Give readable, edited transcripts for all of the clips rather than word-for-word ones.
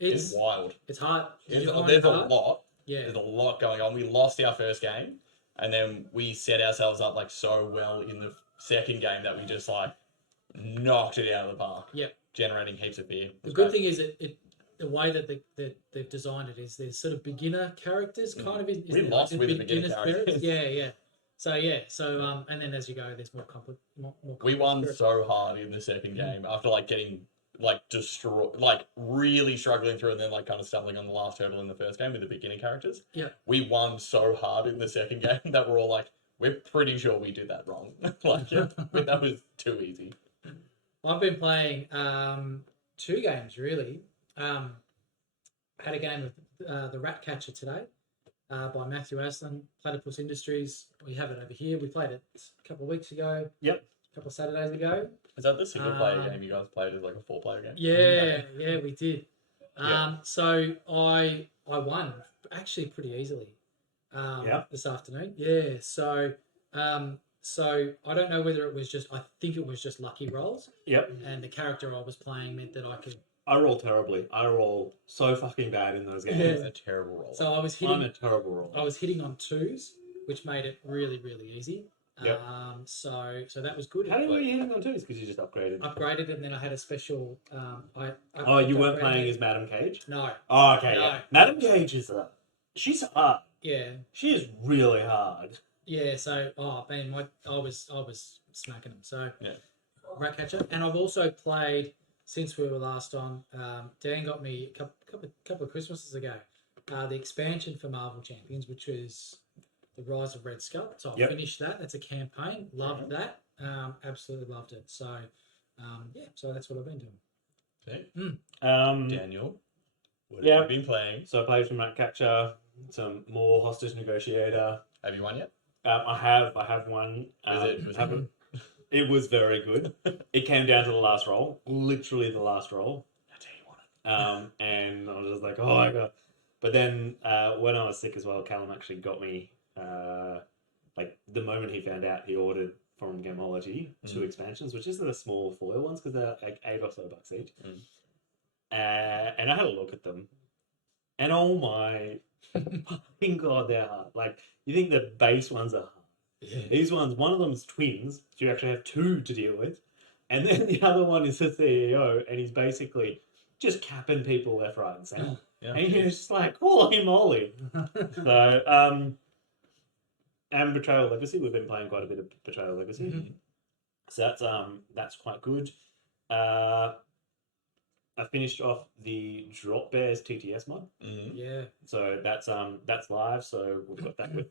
It's wild. It's hard. There's Did you find a it hard? lot. Yeah. There's a lot going on. We lost our first game, and then we set ourselves up like so well in the second game that we just like knocked it out of the park. Yep. Generating heaps of beer. The good thing is the way that they've designed it is there's sort of beginner characters kind of. We lost with the beginner characters. Yeah. So and then as you go, there's more complex. We won so hard in the second game after like getting like destroyed, like really struggling through, and then like kind of stumbling on the last hurdle in the first game with the beginner characters. Yeah. We won so hard in the second game that we're all like, we're pretty sure we did that wrong. Like that was too easy. I've been playing 2 games really. Had a game of the Rat Catcher today by Matthew Aslan, Platypus Industries. We have it over here. We played it a couple of weeks ago. Yep. A couple of Saturdays ago. Is that the single player game you guys played as like a 4-player game? Yeah, we did. So I won actually pretty easily this afternoon. Yeah, so I don't know whether it was just, I think it was just lucky rolls. Yep. And the character I was playing meant that I roll terribly. I roll so fucking bad in those games. It's a terrible roll. So I'm a terrible roller. I was hitting on 2s, which made it really, really easy. Yep. So that was good. How were you hitting on 2s? Because you just upgraded. Upgraded, and then I had a special. You weren't playing as Madam Cage? No. Oh, okay. No. Yeah. Madam Cage is she's hard. Yeah. She is really hard. Yeah. So, man, I was smacking them. So, yeah. Rat Catcher, and I've also played since we were last on. Dan got me a couple of Christmases ago the expansion for Marvel Champions, which was The Rise of Red Skull. So I finished that. That's a campaign. Loved that. Absolutely loved it. So, so that's what I've been doing. Okay. Daniel, what have you been playing? So I played some Rat Catcher, some more Hostage Negotiator. Have you won yet? I have one. It was very good. It came down to the last roll, literally the last roll. That's how you want it. And I was just like, oh my god. But then when I was sick as well, Callum actually got me. Like the moment he found out, he ordered from Gamology 2 expansions, which is the small foil ones because they're like $8 or so each. And I had a look at them, and oh my fucking god, they're hard. Like you think the base ones are hard. Yeah. These ones, one of them's twins, so you actually have 2 to deal with, and then the other one is the CEO, and he's basically just capping people left, right, and center. Yeah. And you're just like, holy moly! So, and Betrayal Legacy, we've been playing quite a bit of Betrayal Legacy, so that's quite good. I finished off the Drop Bears TTS mod. Yeah. So that's live. So we've got that with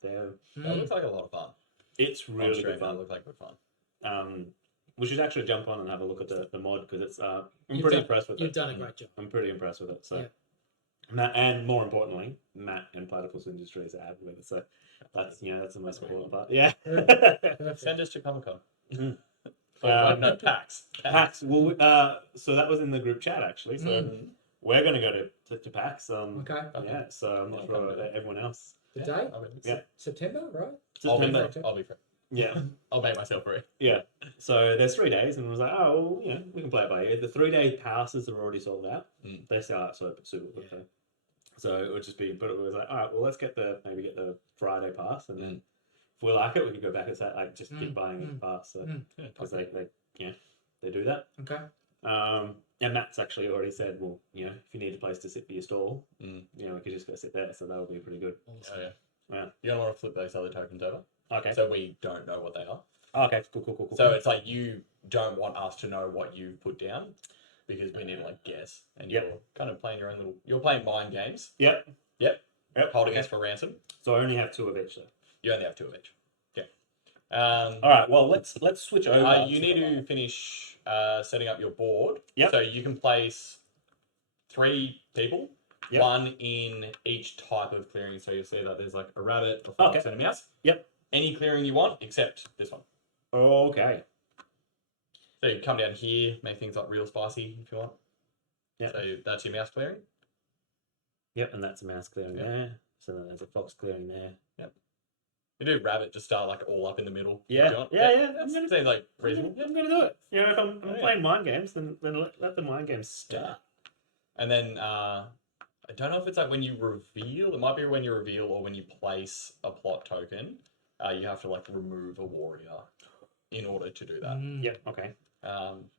their. That looks like a lot of fun. It's really good fun. It looks like good fun. We should actually jump on and have a look at the mod because it's. I'm pretty impressed with it. You've done a great job. I'm pretty impressed with it. So, Matt, and more importantly, Matt and Platypus Industries are happy with it. So that's that's the most important part. Yeah. Send us to Comic-Con. No, PAX. PAX. Well, so that was in the group chat actually. So we're going to go to PAX. Okay. Yeah. So I'm not sure about everyone else. The day? Yeah. September, right? September. I'll be free. Yeah. I'll make myself free. Yeah. So there's 3 days, and I was like, oh, well, we can play it by ear. The 3-day passes are already sold out. They sell out super quickly. So it would just be, but it was like, all right, well, let's get the Friday pass, and then if we like it, we can go back and say, like, just keep buying it fast. So, because they do that. Okay. And Matt's actually already said, well, if you need a place to sit for your stall, we could just go sit there. So that would be pretty good. Awesome. Oh, yeah. You're going to want to flip those other tokens over. Okay. So we don't know what they are. Okay, cool. So it's like you don't want us to know what you've put down because we need to guess. And you're kind of playing your own you're playing mind games. Yep. Holding us for ransom. So I only have 2 of each though. You only have 2 of each. Yeah. All right. Well, let's switch over. You need to finish setting up your board. Yep. So you can place 3 people. Yep. 1 in each type of clearing. So you'll see that there's like a rabbit, a fox, and a mouse. Yep. Any clearing you want except this one. Okay. So you come down here, make things real spicy if you want. Yep. So that's your mouse clearing. Yep, and that's a mouse clearing there. So then there's a fox clearing there. Yep. You do rabbit, just start all up in the middle. Yeah. That seems reasonable. I'm gonna do it. If I'm playing mind games, then let the mind games start. And then I don't know if it's like when you reveal. It might be when you reveal or when you place a plot token. You have to like remove a warrior in order to do that. Yep. Okay.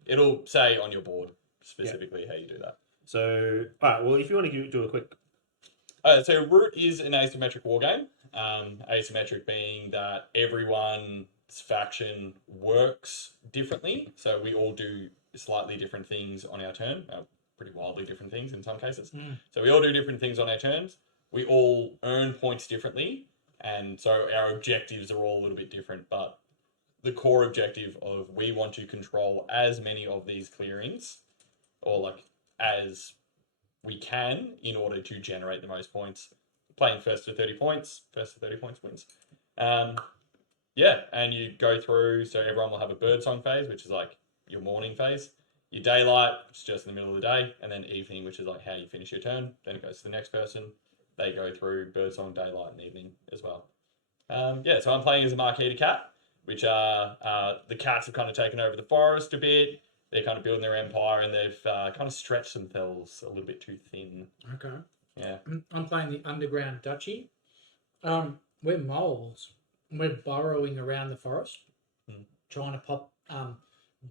It'll say on your board specifically how you do that. So, all right. Well, if you want to do a quick. So Root is an asymmetric wargame. Asymmetric being that everyone's faction works differently. So we all do slightly different things on our turn. Pretty wildly different things in some cases. So we all do different things on our turns. We all earn points differently. And so our objectives are all a little bit different. But the core objective of we want to control as many of these clearings or like as we can in order to generate the most points. Playing first to 30 points. First to 30 points wins. Yeah, and you go through, so everyone will have a birdsong phase, which is like your morning phase. Your daylight, which is just in the middle of the day, and then evening, which is like how you finish your turn. Then it goes to the next person. They go through birdsong, daylight, and evening as well. Yeah, so I'm playing as a Marquise de Cat, which are the cats have kind of taken over the forest a bit. They're kind of building their empire, and they've kind of stretched themselves a little bit too thin. Okay. Yeah. I'm playing the Underground Duchy. We're moles. We're burrowing around the forest, trying to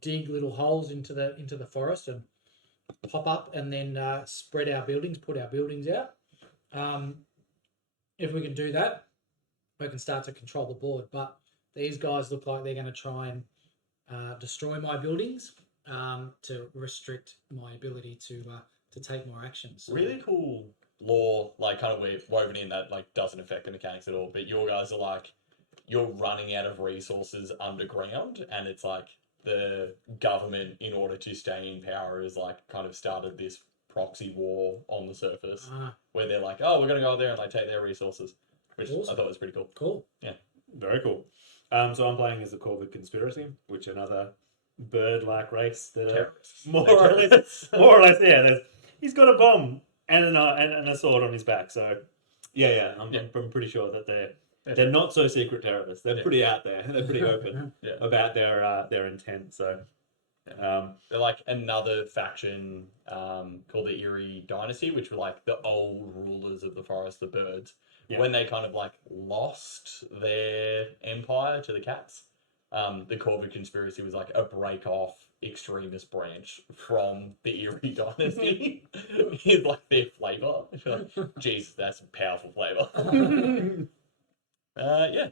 dig little holes into the forest and pop up, and then spread our buildings, put our buildings out. If we can do that, we can start to control the board. But these guys look like they're going to try and destroy my buildings to restrict my ability to take more actions. So, really cool lore, like kind of woven in that like doesn't affect the mechanics at all. But your guys are like, you're running out of resources underground, and it's like the government, in order to stay in power, has like kind of started this proxy war on the surface where they're like, oh, we're gonna go out there and like take their resources, which awesome. I thought was pretty cool. Cool. Yeah. Very cool. So I'm playing as the Corvid Conspiracy, which another bird-like race that are more or less. Yeah, he's got a bomb and a sword on his back. So I'm pretty sure that they're not so secret terrorists. They're pretty out there. They're pretty open about their intent. So they're like another faction called the Eyrie Dynasty, which were like the old rulers of the forest, the birds. Yeah. When they kind of like lost their empire to the cats, the Corvid Conspiracy was like a break-off extremist branch from the Eyrie Dynasty. It's like their flavour. Like, Jesus, that's a powerful flavour. Yeah.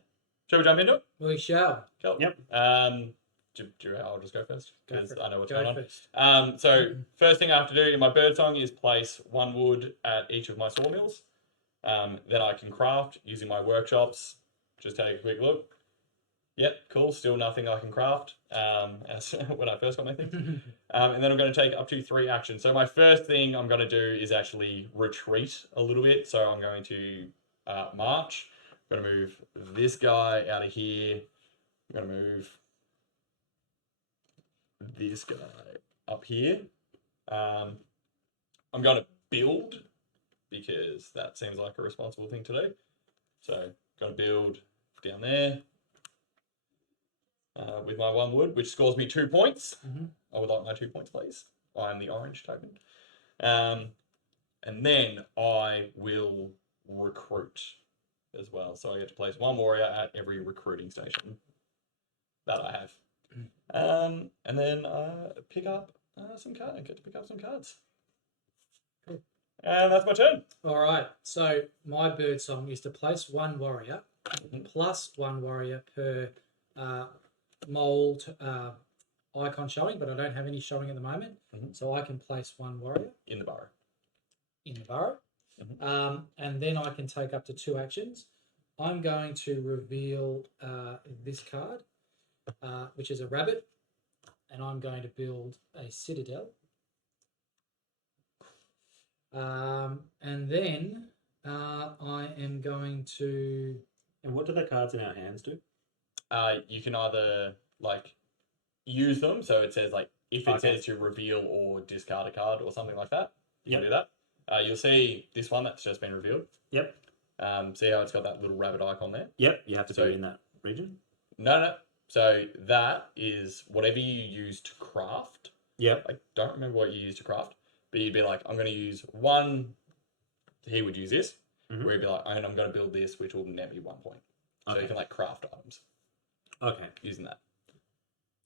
Shall we jump into it? We shall. Cool. Yep. I'll just go first because I know what's going first. on. So first thing I have to do in my birdsong is place one wood at each of my sawmills. Then I can craft using my workshops. Just take a quick look. Yep, cool. Still nothing I can craft as when I first got my thing. And then I'm going to take up to 3 actions. So my first thing I'm going to do is actually retreat a little bit. So I'm going to march. I'm going to move this guy out of here. I'm going to move this guy up here. I'm going to build because that seems like a responsible thing to do. So got to build down there with my 1 wood, which scores me 2 points. I would like my 2 points, please. I am the orange token. And then I will recruit as well. So I get to place 1 warrior at every recruiting station that I have. And then pick up some cards. Get to pick up some cards. Cool. And that's my turn. All right. So my bird song is to place 1 warrior plus 1 warrior per mold icon showing, but I don't have any showing at the moment. So I can place 1 warrior in the burrow. And then I can take up to 2 actions. I'm going to reveal this card, which is a rabbit, and I'm going to build a citadel. And then I am going to... And what do the cards in our hands do? You can either like use them, so it says like if it says to reveal or discard a card or something like that, you can do that. You'll see this one that's just been revealed. Yep. See how it's got that little rabbit icon there? Yep. You have to be in that region. No. So that is whatever you use to craft. Yep. I don't remember what you use to craft, But you'd be like, I'm going to use one. He would use this, Mhm. where he'd be like, and I'm going to build this, which will net me 1 point. So you Okay. can like craft items Okay. using that.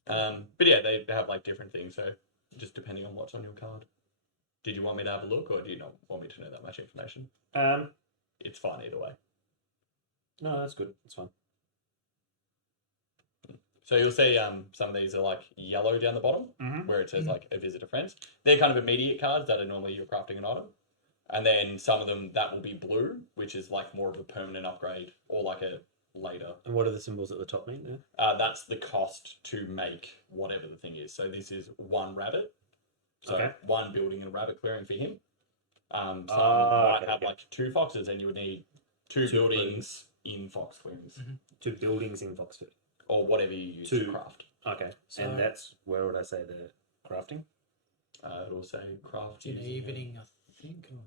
But yeah, they have like different things. So just depending on what's on your card. Did you want me to have a look, or do you not want me to know that much information? It's fine either way. No, that's good. That's fine. So you'll see some of these are like yellow down the bottom, where it says like a visitor friends. They're kind of immediate cards that are normally you're crafting an item. And then some of them that will be blue, which is like more of a permanent upgrade or like a later. And what are the symbols at the top mean there? That's the cost to make whatever the thing is. So this is 1 rabbit. So Okay. 1 building and a rabbit clearing for him. Some Ah, might have like 2 foxes, and you would need 2 buildings in fox clearings. 2 buildings in Foxford. Or whatever you use to 2. craft. Okay. So- and that's where would I say the crafting? It'll say craft In the using- evening, I think. Or...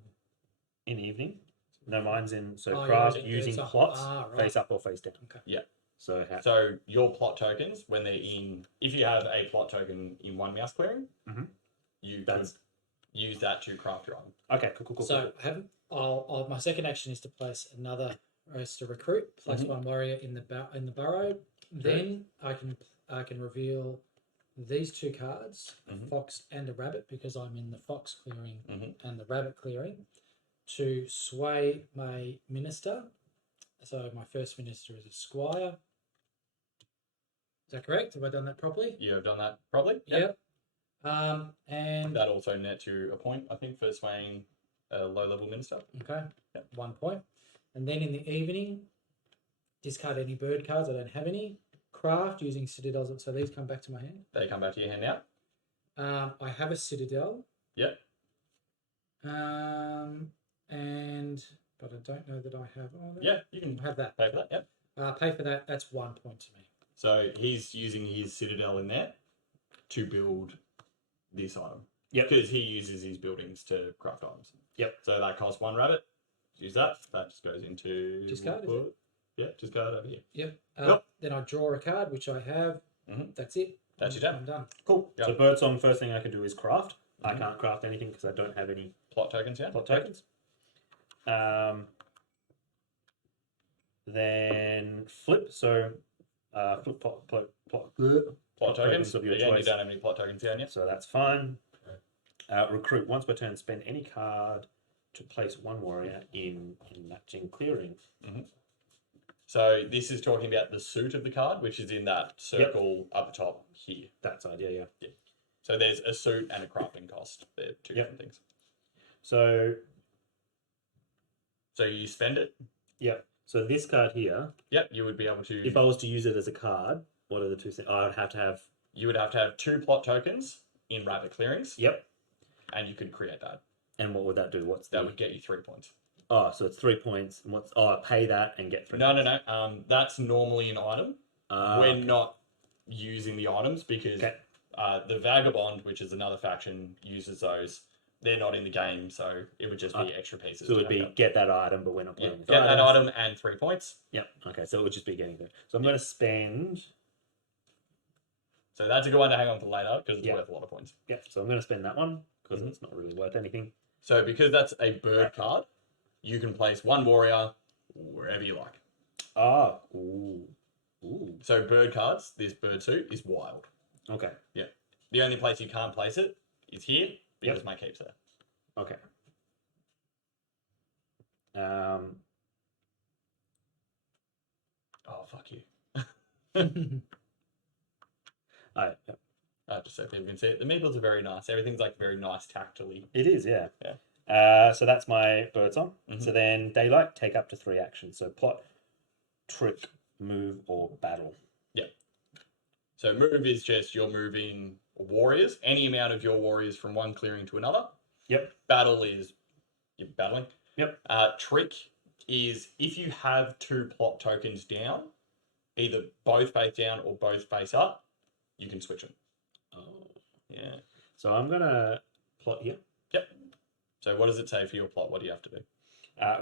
In the evening? No, mine's in. So Oh, craft yours using is up. plots, Ah, right. face up or face down. Okay. Yeah. So So your plot tokens, when they're in, if you have a plot token in 1 mouse clearing, you could That's- use that to craft your item. okay, cool. So my second action is to place another race to recruit. Place 1 warrior in the burrow. Then I can reveal these 2 cards, a fox and a rabbit, because I'm in the fox clearing and the rabbit clearing, to sway my minister. So my first minister is a squire. Is that correct? Have I done that properly? You have done that probably. Yep. And That also nets you a point, I think, for swaying a low-level minister. okay, Yep. 1 point. And then in the evening, discard any bird cards. I don't have any. Craft using citadels. So these come back to my hand. They come back to your hand now. I have a citadel. Yep. But I don't know that I have. Oh, no. Yeah, you can have that. pay for that. Yep. Pay for that. That's 1 point to me. So he's using his citadel in there to build this item. Yep. Because he uses his buildings to craft items. Yep. So that costs 1 rabbit. Use that. That just goes into Discard, is it? Yeah, discard over here. Yep. Yep. Then I draw a card, which I have. That's it. That's your turn. I'm done. Cool. Yep. So birdsong, first thing I can do is craft. I can't craft anything because I don't have any Plot tokens, yeah. plot tokens. Then flip. So flip plot Plot tokens of your again. choice. You don't have any plot tokens down yet. So that's fine. Recruit. Once per turn, spend any card to place 1 warrior in matching clearing. So this is talking about the suit of the card, which is in that circle up the top here. That side, yeah. So there's a suit and a crafting cost. They're 2 different things. So you spend it. So this card here, Yep, you would be able to. if I was to use it as a card, what are the 2 things? I would have to have. You would have to have 2 plot tokens in rabbit clearings. Yep. And you could create that. And what would that do? What's That would get you 3 points. Oh, so it's 3 points. And what's I pay that and get 3 No. points. That's normally an item. We're not using the items because the Vagabond, which is another faction, uses those. They're not in the game, so it would just be extra pieces. So it would be get that item, but we're not playing with get that items. item and 3 points. Yep. Okay, so it would just be getting there. So I'm going to spend. So that's a good one to hang on for later because it's worth a lot of points. Yeah, so I'm going to spend that one because it's not really worth anything. So because that's a bird card, you can place 1 warrior wherever you like. Ah, ooh. So bird cards, this bird suit is wild. Okay. Yeah. The only place you can't place it is here because my keep's there. Okay. Oh, fuck you. Just so people can see it. The meeples are very nice. Everything's like very nice tactily. It is, yeah. Yeah. So that's my birdsong. So then daylight, take up to 3 actions. So plot, trick, move, or battle. Yeah. So move is just you're moving warriors, any amount of your warriors from one clearing to another. Yep. Battle is you're battling. Yep. Trick is if you have 2 plot tokens down, either both face down or both face up, you can switch them. Oh. Yeah. So I'm going to plot here. Yep. So what does it say for your plot? What do you have to do?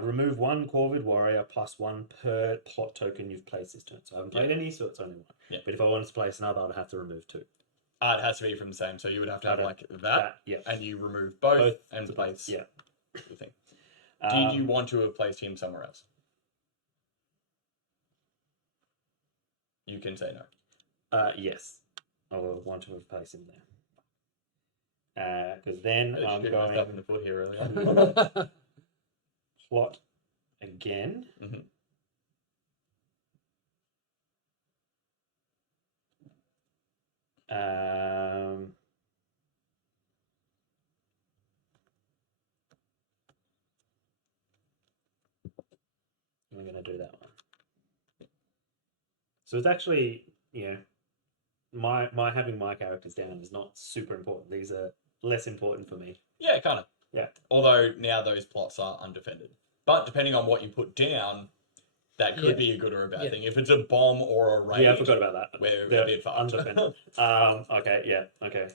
Remove 1 Corvid warrior plus 1 per plot token you've placed this turn. So I haven't played any, so it's only 1. Yeah. But if I wanted to place another, I'd have to remove 2. It has to be from the same. So you would have to have like that, Yeah. and you remove both and to place Yeah. the thing. Did you want to have placed him somewhere else? You can say no. Yes. I will want to have placed him there. Because then I I'm shoot myself going in the foot here earlier. plot again. Mhm. I'm going to do that one. So it's actually, my having my characters down is not super important. These are less important for me. Yeah, kind of. Yeah. Although now those plots are undefended. But depending on what you put down, that could be a good or a bad thing. If it's a bomb or a raid, Yeah, I forgot about that. we're They're a bit fucked. undefended. Okay, yeah, okay.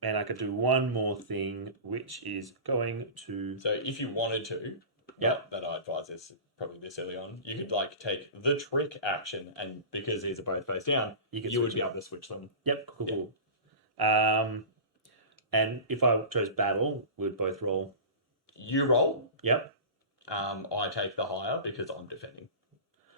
And I could do one more thing, which is going to... So if you wanted to, that I advise this probably this early on, you could like take the trick action, and because these are both face down, you would be able to switch them. Yep, cool. And if I chose battle, we'd both roll. You roll. Yep. I take the higher because I'm defending.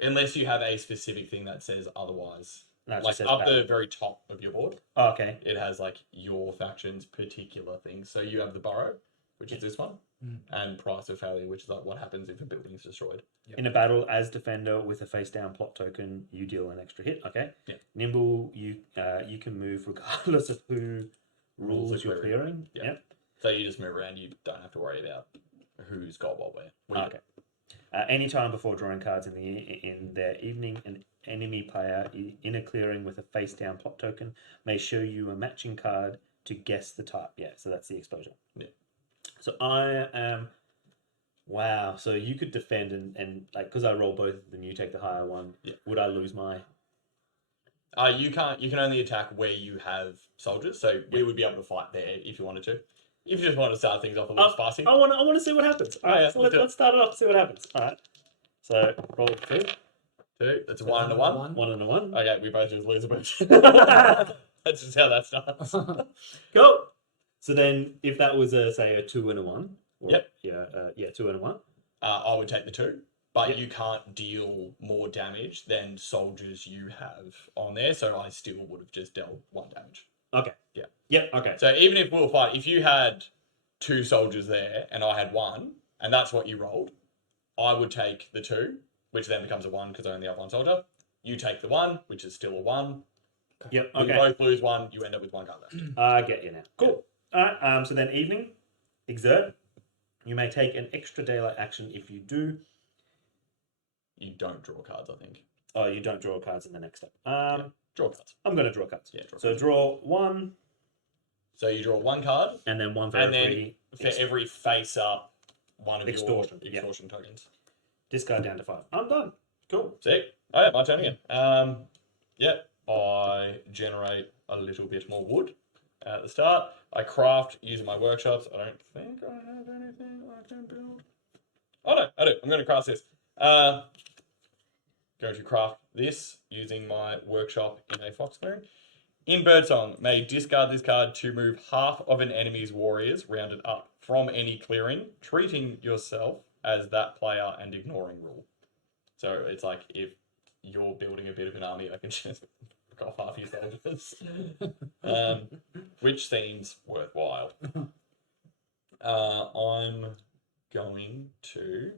Unless you have a specific thing that says otherwise. No, it like just says up battle. the very top of your board, Oh, okay. it has like your faction's particular things. So you have the burrow, which is this one, and price of failure, which is like what happens if a building is destroyed. Yep. In a battle, as defender with a face down plot token, you deal an extra hit. Okay. Yeah. Nimble, you can move regardless of who rules you're clearing. Yeah. Yep. So you just move around. You don't have to worry about who's got what where. Okay. Anytime before drawing cards in their evening, an enemy player in a clearing with a face down plot token may show you a matching card to guess the type. Yeah, so that's the exposure. Yeah. So I am. Wow. So you could defend and like because I roll both of them, you take the higher one. Yeah. Would I lose my? You can't. You can only attack where you have soldiers. So we would be able to fight there if you wanted to. If you just want to start things off a little spicy. I want to see what happens. All right, yeah, so let's start it off. See what happens. All right. So roll 2. 2. That's a 1 and a 1. 1 and a 1. Okay, we both just lose a bunch. That's just how that starts. Cool. So then, if that was say a 2 and a 1. Or, Yep. Yeah, 2 and a 1. I would take the 2, but you can't deal more damage than soldiers you have on there. So I still would have just dealt 1 damage. Okay. Yeah. Yep. Okay. So even if we were fighting, if you had 2 soldiers there and I had 1, and that's what you rolled, I would take the 2, which then becomes a 1 because I only have 1 soldier. You take the 1, which is still a 1. Yep. We Okay. both lose 1. You end up with 1 card left. I get you now. Cool. All right. So then, evening, exert. You may take an extra daylight action. If you do, You don't draw cards, I think. oh, you don't draw cards in the next step. Draw cards. I'm going to draw cards. Yeah, draw So cards. draw 1, So you draw 1 card, and then 1 for and every. then for every face up, one of Extortion, your yeah. extortion tokens. Discard down to 5. I'm done. Cool. Sick. Oh yeah, my turn again. I generate a little bit more wood at the start. I craft using my workshops. I don't think I have anything I can build. Oh no, I do. I'm going to craft this. Going to craft this using my workshop in a fox clearing. In Birdsong, may discard this card to move half of an enemy's warriors rounded up from any clearing, treating yourself as that player and ignoring rule. So it's like if you're building a bit of an army, I can just off half your soldiers, which seems worthwhile. I'm going to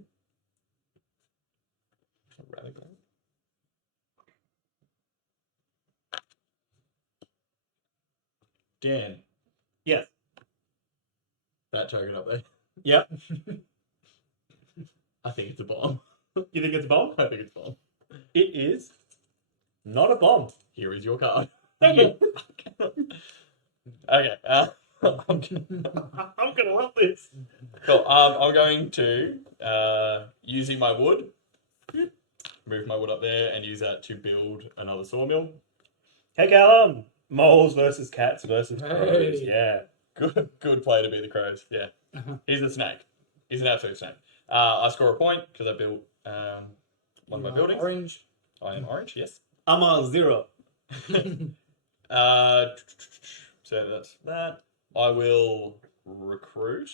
Dan. Yes. That token up there. Yep. I think it's a bomb. You think it's a bomb? I think it's a bomb. It is not a bomb. Here is your card. Thank you. Okay. I'm gonna love this. Cool. I'm going to using my wood, move my wood up there and use that to build another sawmill. Hey Callum, moles versus cats versus crows. Hey. Yeah. Good play to be the crows. Yeah. He's a snake. He's an absolute snake. I score a point because I built one of my buildings. Orange. I am orange. Yes. I'm a 0. So that's that. I will recruit.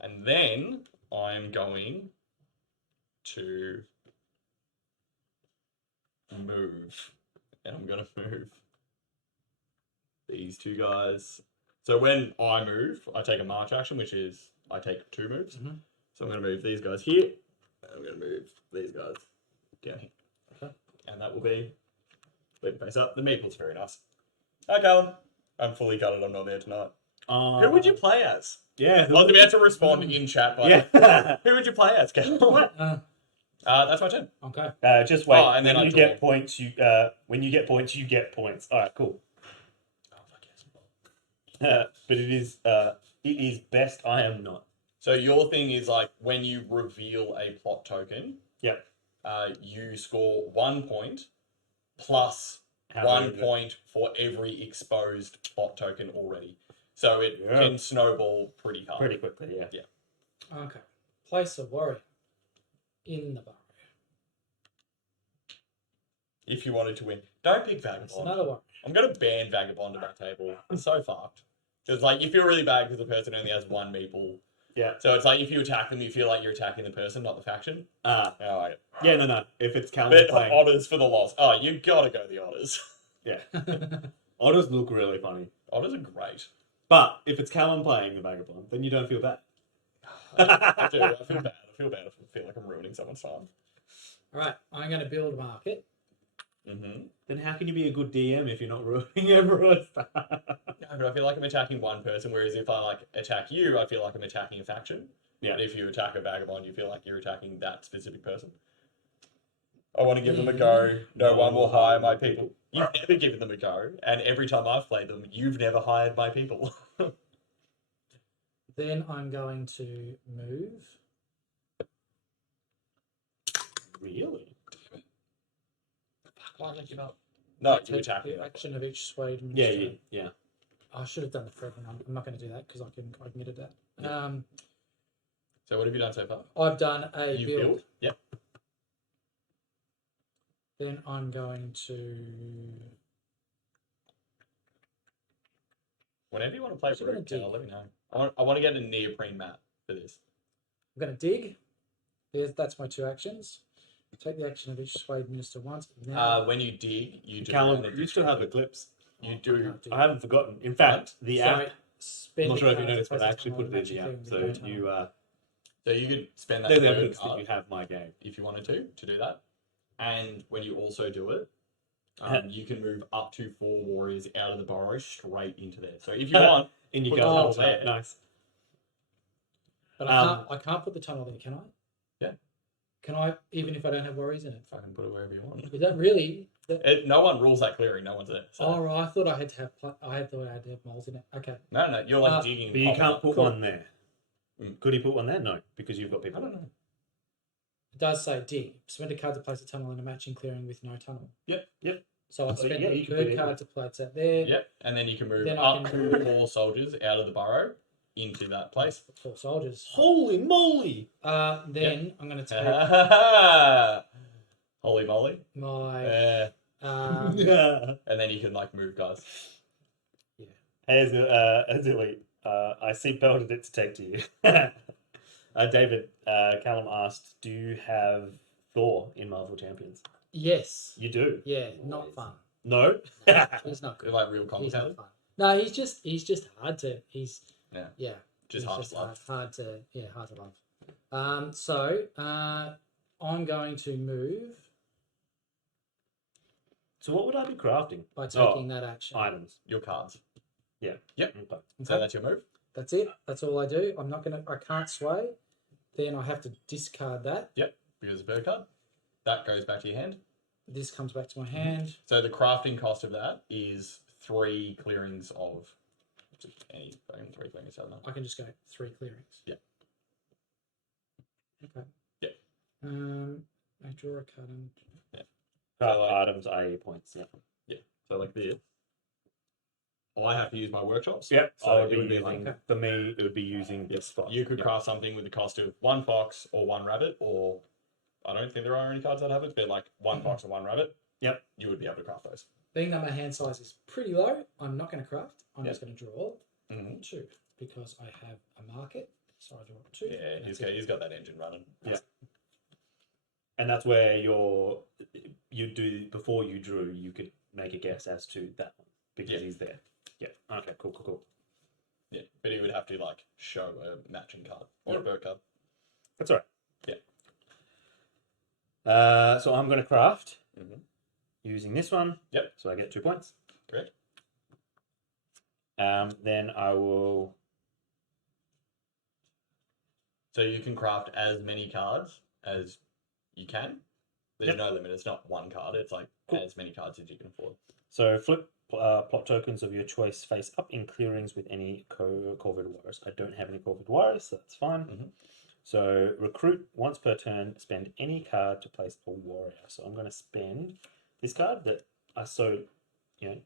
And then I'm going to move. And I'm going to move these two guys. So when I move, I take a march action, which is I take 2 moves. Mhm. So I'm going to move these guys here. And I'm going to move these guys down here. Okay. And that will be split face up. The meeple's very nice. Hi, Callum. I'm fully gutted. I'm not there tonight. Who would you play as? Yeah. I was about to respond in chat, but Yeah. who would you play as, Callum? That's my turn. Okay. Just wait. Oh, and then when I you draw. get points, you when you get points, you get points. All right, cool. But it is best I am not. So your thing is like when you reveal a plot token, Yep. You score 1 point plus How 1 many do it? point for every exposed plot token already. So it Yeah. can snowball pretty hard. Pretty quickly, yeah. Okay. Place a warrior in the burrow. If you wanted to win. Don't pick That's Vagabond. another warrior. I'm going to ban Vagabond at that table. It's so fucked. Because like you feel really bad because the person only has 1 meeple. Yeah. So it's like if you attack them, you feel like you're attacking the person, not the faction. Ah. Oh, right. Yeah, no. If it's Callum But playing, otters for the loss. Oh, you gotta go the otters. yeah, otters look really funny. Otters are great. But if it's Callum playing the Vagabond, then you don't feel bad. I do. I feel bad. I feel like I'm ruining someone's time. Alright, I'm going to build a market. Mm-hmm. Then how can you be a good DM if you're not ruining everyone's time? No, but I feel like I'm attacking one person, whereas if I like attack you, I feel like I'm attacking a faction. Yeah. But if you attack a vagabond, you feel like you're attacking that specific person. I want to give them a go. No one will hire my people. You've never given them a go, and every time I've played them, you've never hired my people. Then I'm going to move. Really? Why did I give up? No, you Take attack me. the action of each swayed Yeah, minister. yeah. I should have done the for everyone. I'm not going to do that because I can get it out. So what have you done so far? I've done a You build. build? Yep. Then I'm going to. Whenever you want to play What's it gonna Root, do? let me know. I want to get a neoprene map for this. I'm going to dig. That's my 2 actions. Take the action of each swayed minister once. Now, When you dig, you do. Callum, an you still have the clips. You I do. can't do I haven't forgotten. In fact, the app. I'm spend not a sure if you card to noticed, but place I a actually tunnel put it in the matching app. clearing with So no you, tunnel. So you could spend that there's third evidence that card you have my game. if you wanted to do that. And when you also do it, you can move up to 4 warriors out of the burrow straight into there. So if you want, In your put go. the tunnel Oh, there. nice. But I can't put the tunnel there, can I? Yeah. Can I, even if I don't have worries in it? Fucking put it wherever you want. Is that really? No one rules that clearing. No one's there. So. Oh, right. I thought I had to have. I thought I had to have moles in it. Okay. No, you're like digging. But you popping can't up. put Cool. one there. Could he put one there? No, because you've got I people. don't know. It does say dig. Spend a card to place a tunnel in a matching clearing with no tunnel. Yep. So I'd spend yeah, a you can third put it card in. to place it there. Yep. And then you can move Then I up can to move- 4 soldiers out of the burrow into that place. 4 soldiers. Holy moly! Then I'm going to take Holy moly. my. Yeah. Yeah. And then you can like move guys. Hey, Azili, I seatbelted it to take to you. David, Callum asked, do you have Thor in Marvel Champions? Yes. You do? Yeah. Not fun. No? He's not good. They're like real He's complicated. not fun. No, he's just hard to. Just Just hard to love. hard to love. So I'm going to move So what would I be crafting? by taking that action. Items. Your cards. Okay. So that's your move. That's it. That's all I do. I can't sway. Then I have to discard that. Because it's a bird card. That goes back to your hand. This comes back to my hand. So the crafting cost of that is 3 clearings of just any fucking 3 clearings. Doesn't matter. I can just go 3 clearings. Yeah. Okay. Yeah. I draw a card and Craft like- items, i.e. points. Yeah. So like this. I have to use my workshops. Yep. So Oh, it would be you would using, be like- for me, it would be using this spot. You could Yep. craft something with the cost of 1 fox or 1 rabbit or I don't think there are any cards that have it, but like one fox and one rabbit. Yep. You would be able to craft those. Being that my hand size is pretty low, I'm not going to craft. I'm Yep. just going to draw Mm-hmm. 2 because I have a market. So I draw 2. Yeah, and he's that's it. got that engine running. And that's where you do, before you drew, you could make a guess as to that one because Yeah. he's there. Yeah. Okay. Cool. Yeah, but he would have to like show a matching card or Yep. a bird card. That's all right. Yeah. So I'm going to craft Mm-hmm. using this one. Yep. So I get 2 points. Correct. Then I will. So you can craft as many cards as you can. There's Yep. no limit. It's not one card. It's like Cool. as many cards as you can afford. So flip plot tokens of your choice face up in clearings with any Corvid warriors. I don't have any Corvid warriors, so that's fine. Mhm. So recruit once per turn. Spend any card to place a warrior. So I'm going to spend this card that I so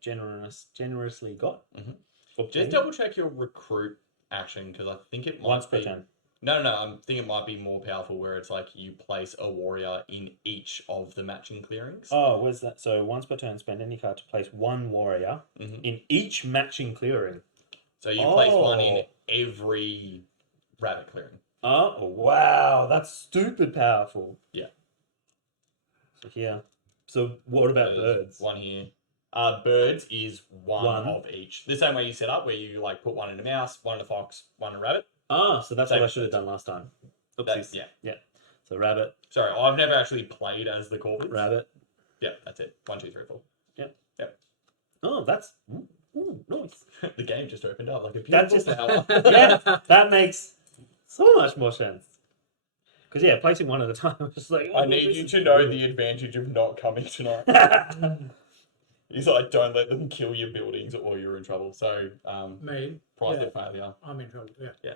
generously got. Mhm. For Just double check your recruit action because I think it might once be. per turn. No. I think it might be more powerful where it's like you place a warrior in each of the matching clearings. Oh, where's that? So once per turn, spend any card to place one warrior Mhm. in each matching clearing. So you place one in Oh. every rabbit clearing. Oh, wow. That's stupid powerful. Yeah. So here. So what about There's birds? One here. Birds is one One. of each. The same way you set up, where you like put one in a mouse, one in a fox, one in a rabbit. Ah, so that's Same what I as should have birds. done last time. That's, Oopsies. yeah. So rabbit, Sorry, I've never actually played as the Corvids. rabbit. Yeah, that's it. 1, 2, 3, 4. Oh, that's nice. The game just opened up like a That beautiful just flower. yeah, that makes so much more sense. Because yeah, placing one at a time, was just like I oh, need this you is to know brutal. the advantage of not coming tonight. He's like, don't let them kill your buildings or you're in trouble. So, Me, price yeah. of failure. I'm in trouble. Yeah.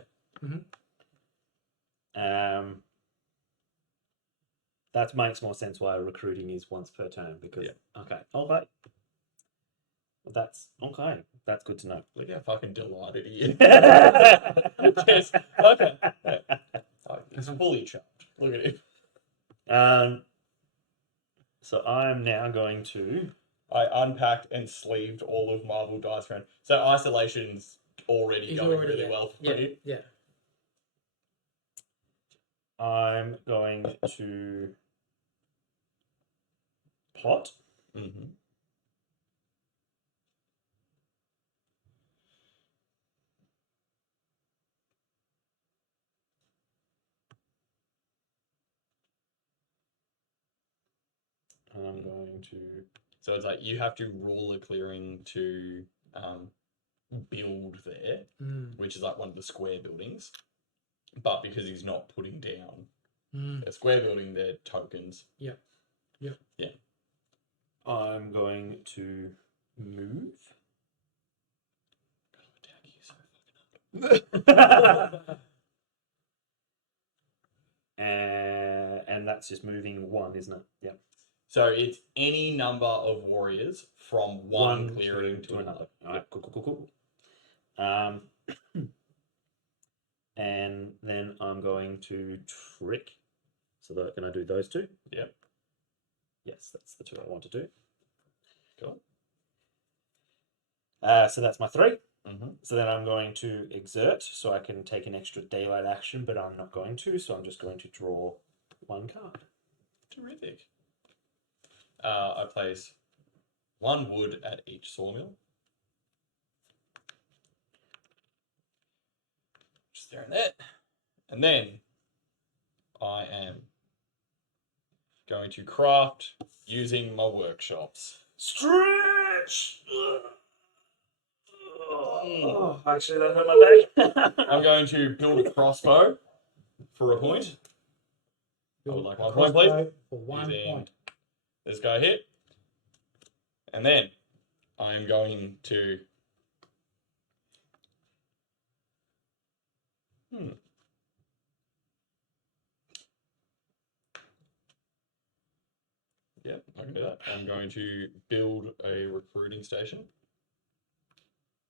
That makes more sense why recruiting is once per turn because Yeah. okay. That's okay. That's good to know. Look how fucking delighted he is. Yes. Yes, okay. Yeah. Oh, he's fully charged. Look at him. So I'm now going to. I unpacked and sleeved all of Marvel Dice Round. So isolation's already He's going already, really yeah. well for Yeah. you. Yeah. I'm going to plot. Mm-hmm. And I'm going to. So it's like you have to rule a clearing to build there, which is like one of the square buildings. But because he's not putting down a square building, they're tokens. Yep. Yeah. I'm going to move. God, you're so fucking hard. And that's just moving one, isn't it? Yeah. So it's any number of warriors from one clearing to another. All right, cool. And then I'm going to trick. So that can I do those two? Yep. Yes, that's the two I want to do. Cool. So that's my 3. Mm-hmm. So then I'm going to exert, so I can take an extra daylight action, but I'm not going to, so I'm just going to draw 1 card. Terrific. I place 1 wood at each sawmill. Just there and there. And then I am going to craft using my workshops. Stretch! Oh, actually, that hurt my back. I'm going to build a crossbow for a point. I would like 1 point, please. Crossbow for 1 Using point. this guy here. And then I'm going to Yep, I can do that. I'm going to build a recruiting station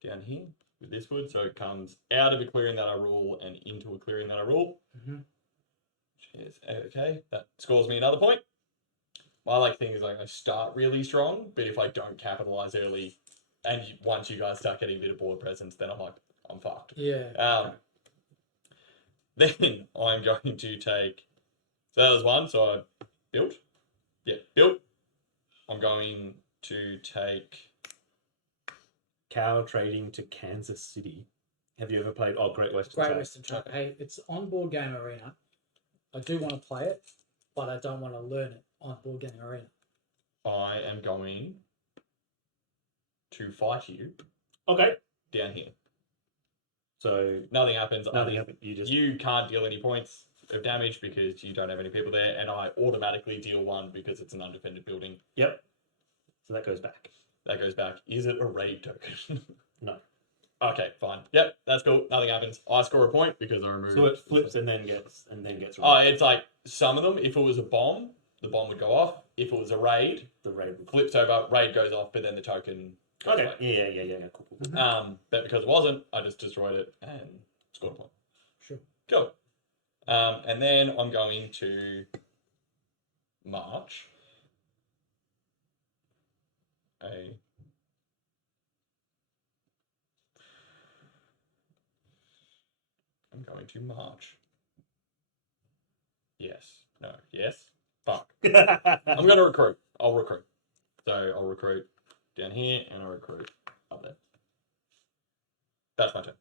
down here with this wood, so it comes out of a clearing that I rule and into a clearing that I rule. Mhm. Cheers. Okay, that scores me another point. My thing is I start really strong, but if I don't capitalize early, and once you guys start getting a bit of board presence, then I'm fucked. Yeah. Then I'm going to take. So that was one. So I built. Yeah, built. I'm going to take. Cow trading to Kansas City. Have you ever played? Oh, Great Western Great Trail. Western Trail. Hey, it's on Board Game Arena. I do want to play it, but I don't want to learn it on Board Game Arena. I am going to fight you Okay. down here. So Nothing happens. nothing happened. You can't deal any points of damage because you don't have any people there, and I automatically deal 1 because it's an undefended building. Yep. So that goes back. That goes back. Is it a raid token? No. Okay, fine. Yep, that's cool. Nothing happens. I score a point because I remove. So it flips and then gets Oh, it's like some of them. If it was a bomb, the bomb would go off. If it was a raid, the raid. flips over, raid goes off, but then the token goes Okay. away. Yeah. Cool. But because it wasn't, I just destroyed it and scored a point. Sure. Cool. And then I'm going to march I'm going to march. Yes. No. Yes. Fuck. I'm going to recruit. I'll recruit. So I'll recruit down here and I'll recruit up there. That's my turn.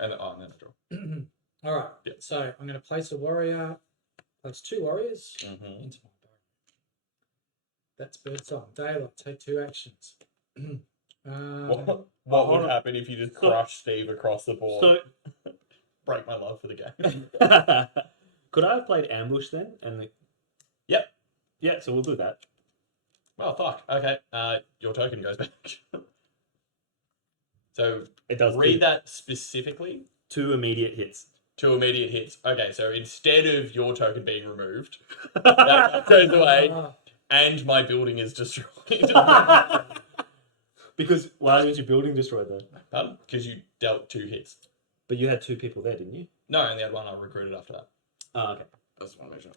And then I draw. All right. Yep. So I'm going to place a warrior. Place 2 warriors into my barrel. That's Birdsong. Daylight. Take 2 actions. What would happen if you just crush Steve across the board? So break my love for the game. could I have played ambush then? Yep. Yeah. So we'll do that. Well, fuck. Okay. Your token goes back. So It does read that specifically. 2 immediate hits. 2 immediate hits. Okay, so instead of your token being removed, that goes away, and my building is destroyed. Because why was your building destroyed then? Because you dealt 2 hits. But you had 2 people there, didn't you? No, I only had 1 I recruited after that. Oh, okay. That's one measure.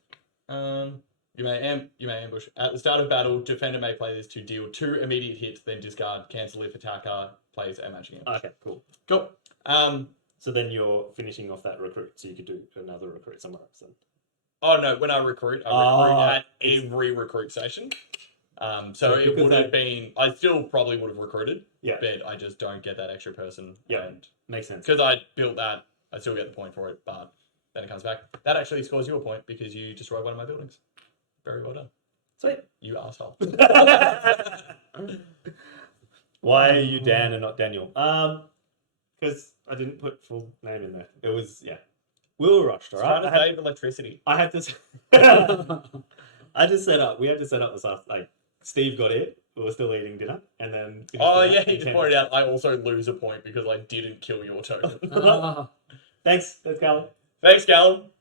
You may ambush. At the start of battle, defender may play this to deal 2 immediate hits, then discard, cancel if attacker plays a matching ambush. Okay, cool. Cool. So then you're finishing off that recruit, so you could do another recruit somewhere else then. Oh no, when I recruit at every recruit station. So it would have been, I still probably would have recruited, but I just don't get that extra person. Yeah, and makes sense. Because I built that, I still get the point for it, but then it comes back. That actually scores you a point because you destroyed one of my buildings. Very well done. Sweet. You asshole. Why are you Dan and not Daniel? Because I didn't put full name in there. It was, we were rushed, all right? Trying to save electricity. I had to set up, we had to set up this after, Steve got here, we were still eating dinner, and then... Oh yeah, he just pointed out I also lose a point because I didn't kill your token. Thanks Callum. Thanks, Callum.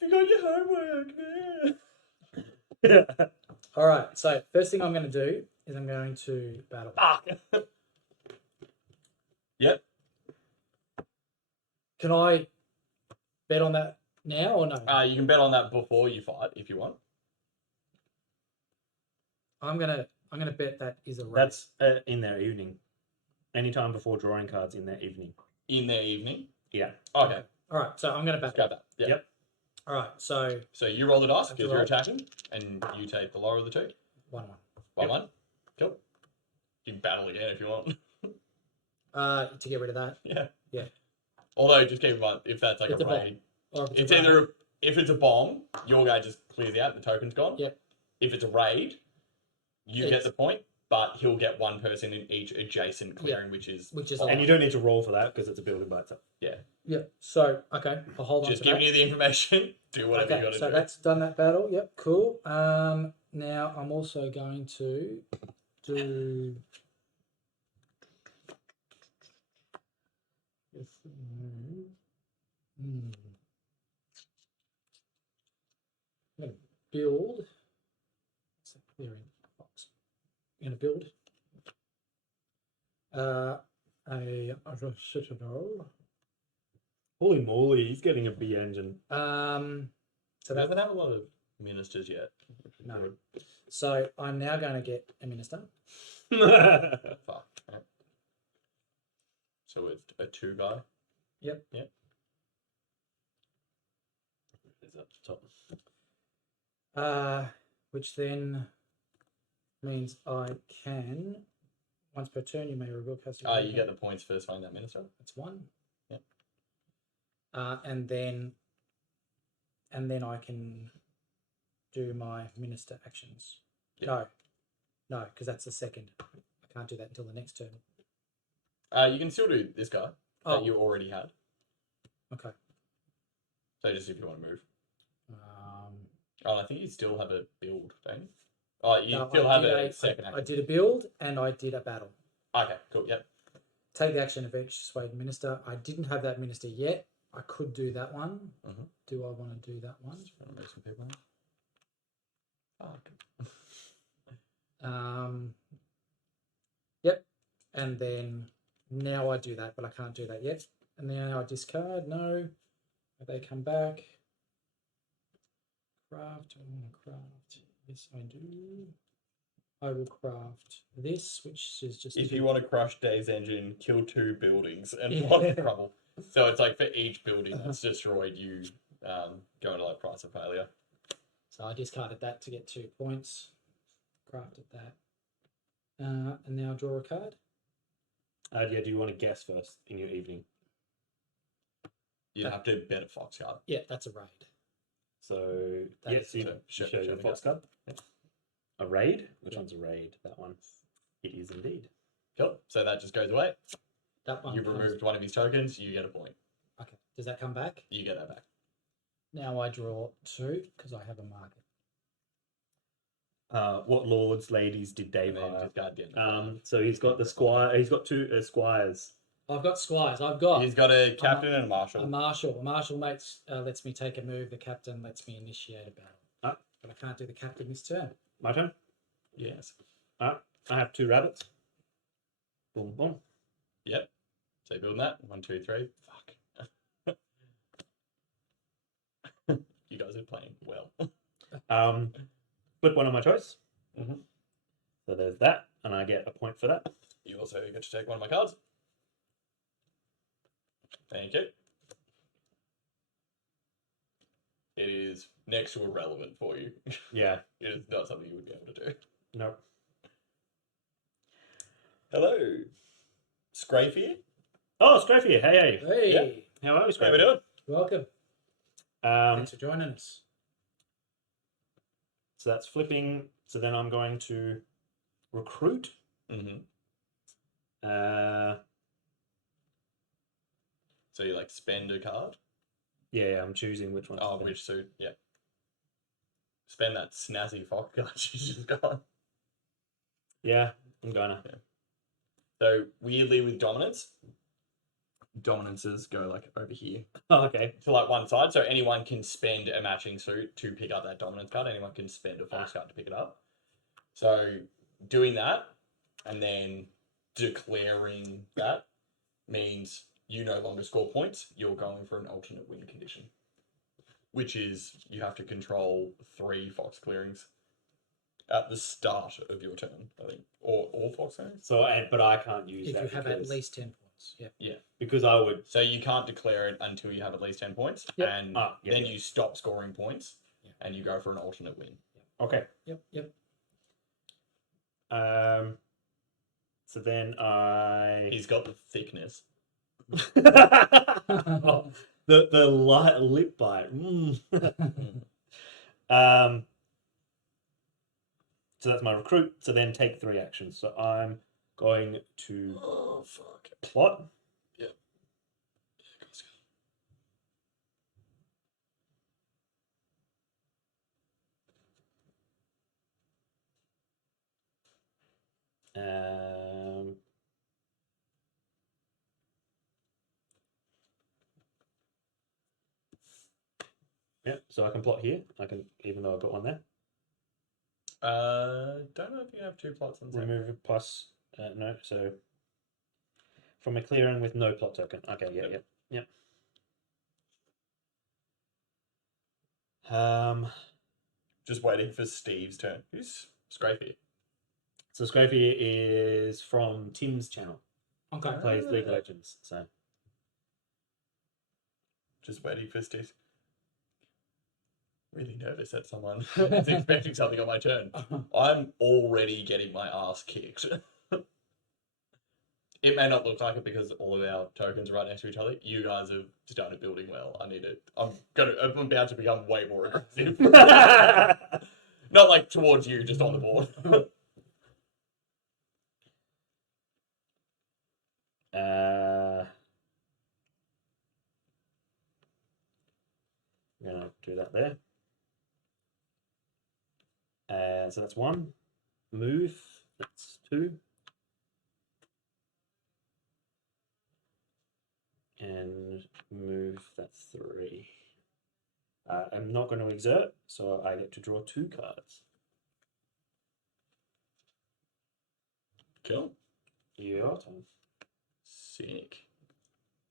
You got your homework, man. All right. So first thing I'm going to do is I'm going to battle. Yep. Can I bet on that now or no? You can bet on that before you fight if you want. I'm gonna bet that is a raid. That's in their evening. Anytime before drawing cards in their evening. In their evening? Yeah. Okay. All right. So I'm gonna bet Let's grab that. Yeah. Yep. All right. So you roll the dice Have to because you're roll. attacking, and you take the lower of the 2. 1-1. 1-1. Cool. You can battle again if you want. To get rid of that. Yeah. Yeah. Although, just keep in mind, if that's like It's a a bomb. raid, Or it's a raid. either if it's a bomb, your guy just clears out, the token's gone. Yep. If it's a raid, you get It's- the point, but he'll get 1 person in each adjacent clearing, which is a And you don't need to roll for that because it's a building by itself. yeah. Yeah. So okay, I'll hold on Just to giving that. you the information. Do whatever you got to so do. that's done that battle. Yep, cool. Now I'm also going to do. I'm going to build. What's that clearing box? I'm going to build a citadel. Holy moly, he's getting a B engine. So It that doesn't have a lot of ministers yet. no. So I'm now going to get a minister. Fuck. Right. So it's a 2 guy. Yep. Yep. Is up the top. Which then means I can once per turn you may reveal cast. You get the points for finding that minister. That's 1. Yep. And then I can do my minister actions. Yep. No, because that's the second. I can't do that until the next turn. You can still do this guy that you already had. Okay. So just if you want to move. Um, I think you still have a build, don't you? Oh, you no, still I have did a second action. I did a build and I did a battle. Okay, cool. Yep. Take the action of each swayed minister. I didn't have that minister yet. I could do that one. Mhm. Do I want to do that one? Just want to move some people in. Fuck. Yep. And then now I do that, but I can't do that yet. And then I discard. No. They come back. Craft. I want to craft. Yes, I do. I will craft this, which is just. If you want to crush Dave's engine, kill 2 buildings and Yeah. fuck trouble. So it's like for each building that's destroyed, you go into like price of failure. So I discarded that to get 2 points. Crafted that. And now draw a card. Yeah, do you want to guess first in your evening? You have to bet a fox card. Yeah, that's a raid. So, That yes, is you a show show your the fox card. card. A raid? Which Yeah. one's a raid? That one. It is indeed. Cool. So that just goes away. That one. You've removed one of his tokens, you get a point. Okay. Does that come back? You get that back. Now I draw 2 because I have a market. What lords, ladies did Dave And then hire? discard the end. So he's got the squire. He's got 2 squires. I've got squires. I've got He's got a captain and a a marshal. marshal. A marshal lets me take a move. The captain lets me initiate a battle. Ah. But I can't do the captain this turn. My turn. Yes. I have 2 rabbits. Boom, boom. Yep. So you're building that. 1, 2, 3. Fuck. You guys are playing well. Put one on my choice. Mhm. So there's that, and I get a point for that. You also get to take one of my cards. Thank you. It is next to irrelevant for you. Yeah. It is not something you would be able to do. Nope. Hello. Scrape here. Oh, Strafe here. Hey. Hey, Yeah. How are we, How Strafe? we doing? welcome. Thanks for joining us. So that's flipping. So then I'm going to recruit. Mm-hmm. Uh, So you like spend a card? yeah, I'm choosing which one. to Oh, spend. which suit? Yeah. Spend that snazzy fox card you just got. Yeah, I'm gonna. So weirdly with dominances go like over here Oh, okay. to like one side. So anyone can spend a matching suit to pick up that dominance card. Anyone can spend a fox card to pick it up. So doing that and then declaring that means you no longer score points. You're going for an alternate win condition, which is you have to control 3 fox clearings at the start of your turn, I think, or all fox clearings. So, but I can't use If that you have at because- least 10 points. Yeah. because I would. So you can't declare it until you have at least 10 points, Yep. and Yeah, then yeah. you stop scoring points, Yeah. and you go for an alternate win. Okay. Yep. So then I. He's got the thickness. Oh, the light lip bite. So that's my recruit. So then take 3 actions. So I'm going to Oh fuck! plot. Yeah, so I can plot here. I can, even though I've got one there. Don't know if you have 2 plots on the same. Remove a plus. No, so from a clearing with no plot token. Okay, yeah. Just waiting for Steve's turn. Who's Scrapey? So Scrapey is from Tim's channel. Okay. Plays League of Legends. So Just waiting for Steve. Really nervous that someone is expecting something on my turn. I'm already getting my ass kicked. It may not look like it because all of our tokens are right next to each other. You guys have started building well. I need it. I'm about to become way more aggressive. Not like towards you, just on the board. I'm gonna do that there. So that's 1. Move. That's 2. And move. That's 3. I'm not going to exert, so I get to draw 2 cards. Cool. Your turn. Sick.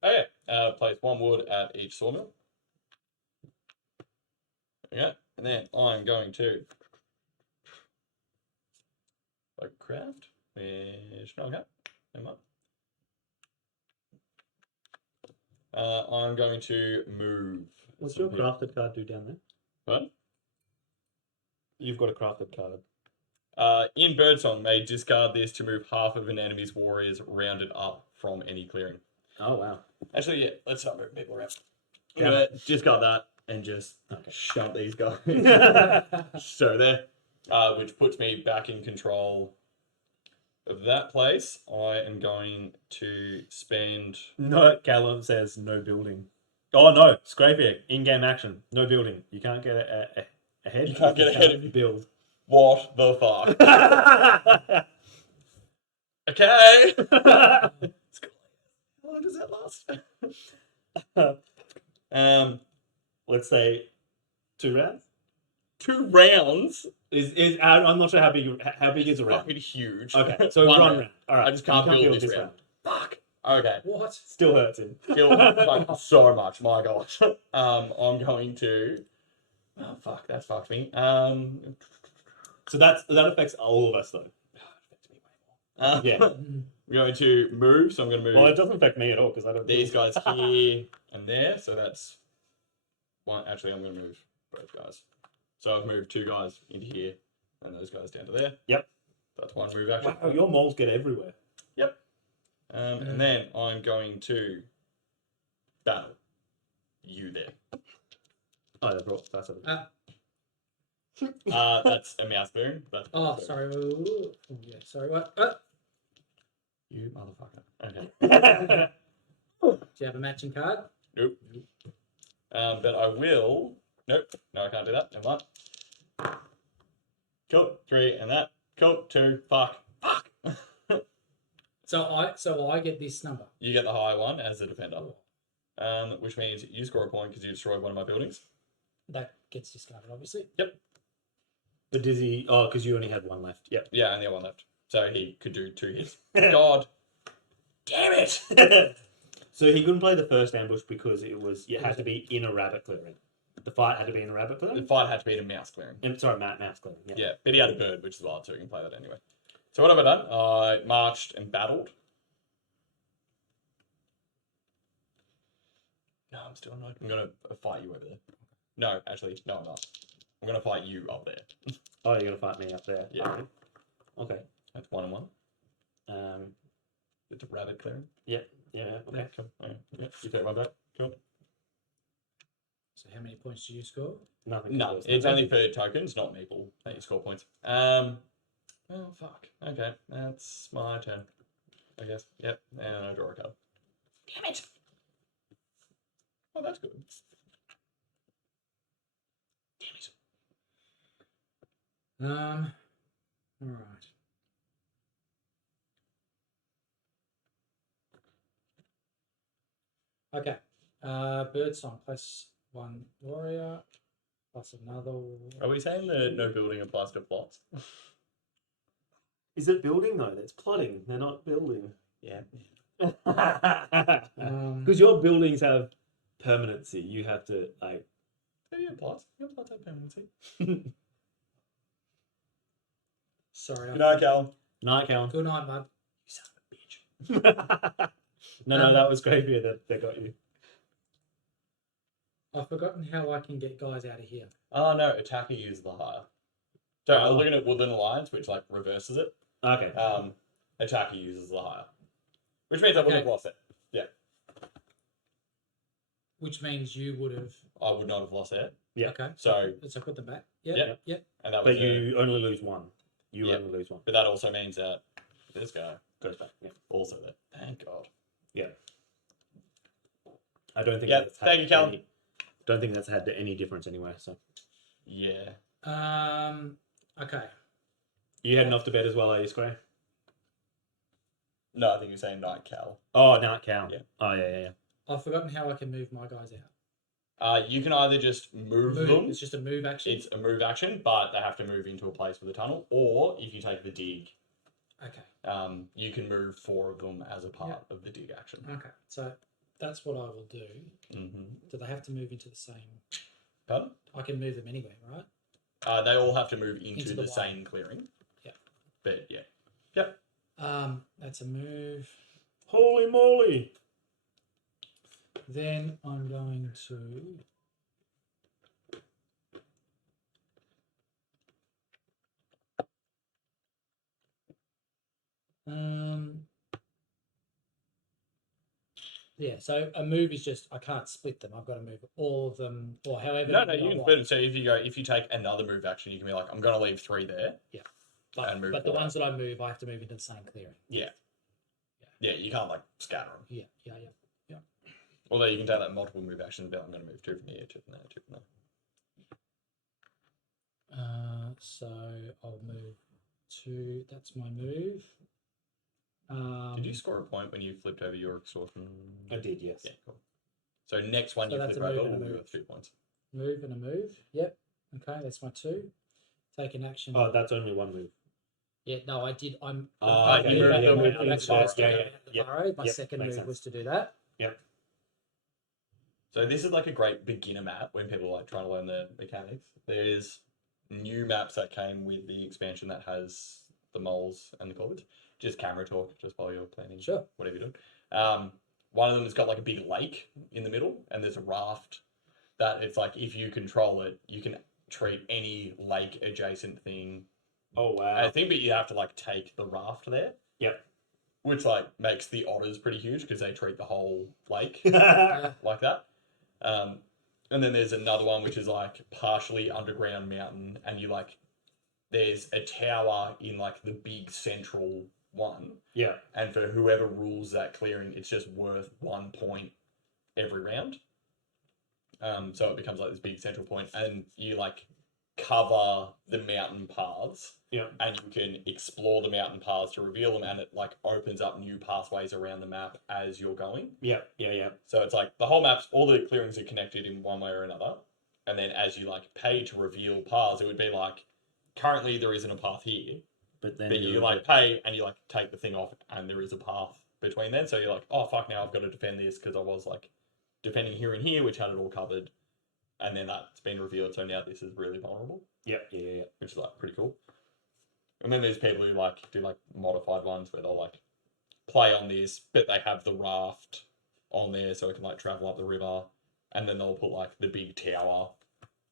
Okay. Place 1 wood at each sawmill. Okay. And then I'm going to craft. There's no, okay. Never mind. I'm going to move. What's your crafted card do down there? What? You've got a crafted card. In Birdsong, may discard this to move half of an enemy's warriors rounded up from any clearing. Oh, wow. Actually, yeah, let's start moving people around. Yeah. I'm gonna discard that and just shove these guys. So there, which puts me back in control of that place. I am going to spend. No, Callum says no building. Oh, no. Scrapier. In-game action. No building. You can't get ahead. You can't get ahead of your build. What the fuck? Okay. How long does that last? Let's say 2 rounds. 2 rounds. Is I'm not sure how big is a round. Fucking huge. Okay, so 1 round. All right. I just can't You build this round. Fuck. Okay. What? Still hurts him. Still like, so much. My gosh. I'm going to. Oh fuck! That fucked me. So that affects all of us though. Yeah. I'm going to move. So I'm going to move. Well, it doesn't affect me at all because I don't. These guys here and there. So that's one. Actually, I'm going to move both guys. So I've moved 2 guys into here and those guys down to there. Yep. That's 1 move action. Wow, your moles get everywhere. Yep. And then I'm going to battle you there. Oh, that's a... That's a mouse boom. That's sorry. Yeah, sorry. What? You motherfucker. Okay. Do you have a matching card? Nope. But I will. Nope. No, I can't do that. Never mind. Cool. 3 and that. Cool. 2. Fuck. So I get this number. You get the higher one as the defender. Which means you score a point because you destroyed one of my buildings. That gets discarded, obviously. Yep. But does he... Oh, because you only had 1 left. Yep. Yeah, and the other one left. So he could do 2 hits. God. Damn it! So he couldn't play the first ambush because it had to be in a rabbit clearing. The fight had to be in a rabbit clearing? The fight had to be in a mouse clearing. Sorry, mouse clearing. Yeah. Yeah, but he had a bird, which is wild, so he can play that anyway. So what have I done? I marched and battled. No, I'm still not. I'm going to fight you over there. No, actually, no, I'm not. I'm going to fight you up there. Oh, you're going to fight me up there? Yeah. Okay. That's 1 and 1. Um, It's a rabbit clearing. yeah, okay. Yeah, cool. Right. Yeah, you take one back. Cool. So how many points do you score? Nothing. No, it's only for tokens, not meeple, that you score points. Oh, fuck. Okay, that's my turn, I guess. Yep, and I draw a card. Damn it! Oh, that's good. Damn it. All right. Okay. Birdsong plus 1 warrior plus another. Are we saying that no building applies to plots? Is it building though? That's plotting. They're not building. Yeah. Because your buildings have permanency. You have to like. Yeah. implies that permanency. Sorry. Good night, Cal. Night, Cal. Good night, bud. You son of a bitch. No, that was Gravia that got you. I've forgotten how I can get guys out of here. Oh no, attacker uses the higher. So I'm Oh. looking at Woodland Alliance, which like reverses it. Okay. Attacker uses the higher, which means I wouldn't have lost it. Yeah, Which means you would have. I would not have lost it. Yeah. Okay. So put them back. Yeah. Yeah. Yeah. and that was. But you only lose one. You Yeah. only lose one. But that also means that this guy Goes back. Yeah. also there. Thank God. Yeah. I don't think. Yeah, that's thank you, Cal. Don't think that's had any difference anywhere. So Yeah. Okay. you heading off to bed as well, are you, Square? No, I think you're saying night, Cal. Oh, Night Cal. Yeah. Oh, yeah. I've forgotten how I can move my guys out. You can either just move them. It's just a move action. It's a move action, but they have to move into a place with a tunnel. Or if you take the dig, Okay. you can move 4 of them as a part of the dig action. Okay. So that's what I will do. Mm-hmm. Do they have to move into the same? Pardon? I can move them anywhere, right? They all have to move into Into the the same clearing. Yeah. But yeah. Yep. That's a move. Holy moly! Then I'm going to. Yeah, so a move is just I can't split them. I've got to move all of them, or however. No, many you I can want. split it. So if you take another move action, you can be like, I'm going to leave 3 there. and move But the forward. ones that I move, I have to move into the same clearing. Yeah, you can't like scatter them. Yeah. Although you can take like multiple move actions. But I'm going to move 2 from here, 2 from there, 2 from there. So I'll move 2. That's my move. Did you score a point when you flipped over your extortion? I did, yes. Yeah, cool. So next one So you that's flip a move over and a will be move. worth 2 points. Move and a move. Yep. Okay, that's my 2. Take an action. Oh, that's only one move. Yeah, no, I did. I'm. okay, moved yeah, out yeah, the yeah, burrow, yeah, that's why I was yeah, taking yeah, out the yep, burrow. My yep, second makes move sense. was to do that. Yep. So this is like a great beginner map when people are like trying to learn the mechanics. There's new maps that came with the expansion that has the moles and the corvids. Just camera talk, just while you're planning. Sure. Whatever you're doing. One of them has got like a big lake in the middle, and there's a raft that it's like if you control it, you can treat any lake adjacent thing. Oh, wow. I think, but you have to like take the raft there. Yep. Which like makes the otters pretty huge because they treat the whole lake Yeah. like that. And then there's another one which is like partially underground mountain, and you like there's a tower in like the big central one, Yeah. and for whoever rules that clearing, it's just worth 1 point every round. So it becomes like this big central point, and you like cover the mountain paths. Yeah. And you can explore the mountain paths to reveal them, and it like opens up new pathways around the map as you're going. Yeah. Yeah. So it's like the whole map's all the clearings are connected in one way or another. And then as you like pay to reveal paths, it would be like currently there isn't a path here. But then But you like pay and you like take the thing off and there is a path between then. So you're like, oh fuck, now I've got to defend this because I was like defending here and here, which had it all covered. And then that's been revealed. So now this is really vulnerable. Yeah. Which is like pretty cool. And then there's people who like do like modified ones where they'll like play on this, but they have the raft on there so it can like travel up the river. And then they'll put like the big tower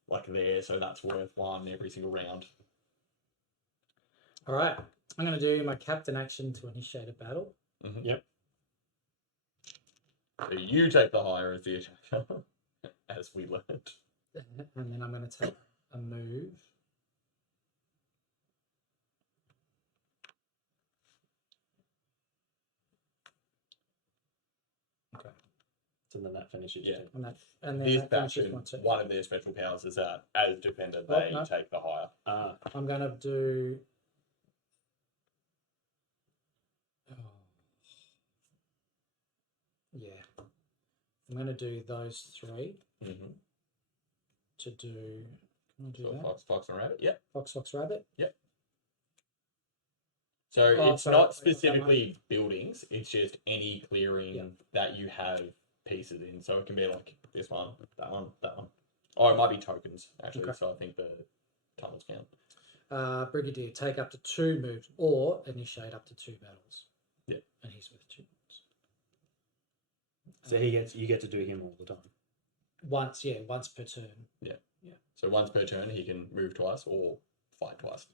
like there, so that's worth 1 every single round. All right. I'm going to do my captain action to initiate a battle. Mm-hmm. Yep. So you take the higher as the attacker, as we learned. And then I'm going to take a move. Okay. So then that finishes. Yeah. And then This that finishes faction, my turn. one of their special powers is that as defender, Oh, they no. take the higher. I'm going to do. Oh. Yeah. I'm going to do those 3 Mm-hmm. to do. Can I do So that? fox, and rabbit. Yep. Fox, rabbit. So Oh, it's sorry, not that specifically buildings. It's just any clearing Yeah. that you have pieces in. So it can be like this one, that one, that one. Oh, it might be tokens, actually. Okay. So I think the tunnels count. Brigadier, take up to 2 moves or initiate up to 2 battles. Yeah. And he's worth 2 moves. So you get to do him all the time. Once per turn. So once per turn, he can move twice or fight twice.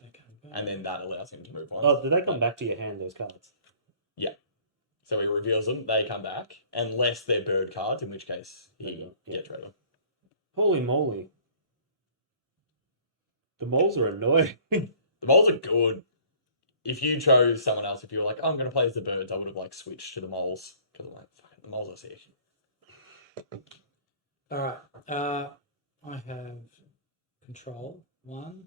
Okay. And then that allows him to move once. Oh, do they come back to your hand, those cards? So he reveals them, they come back, unless they're bird cards, in which case he gets rid of them. Holy moly. The moles are annoying. The moles are good. If you chose someone else, if you were like, oh, I'm going to play as the birds, I would have like switched to the moles. Because I'm like, fuck it, the moles are sick. Alright. I have control. 1,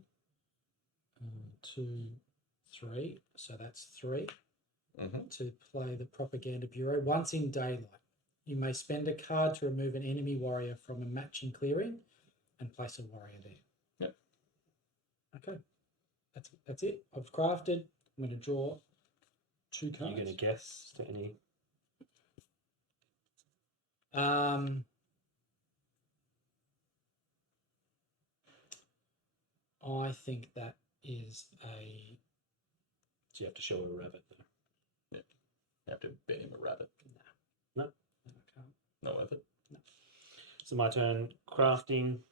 2, 3. So that's 3. Mm-hmm. To play the Propaganda Bureau. Once in daylight, you may spend a card to remove an enemy warrior from a matching clearing and place a warrior there. Yep. Okay. That's it. I've crafted. I'm going to draw 2 cards. You're going to guess to any... I think that is a... So you have to show a rabbit though. You have to bet him a rabbit. No, I can't. Not worth it. No. So my turn, crafting.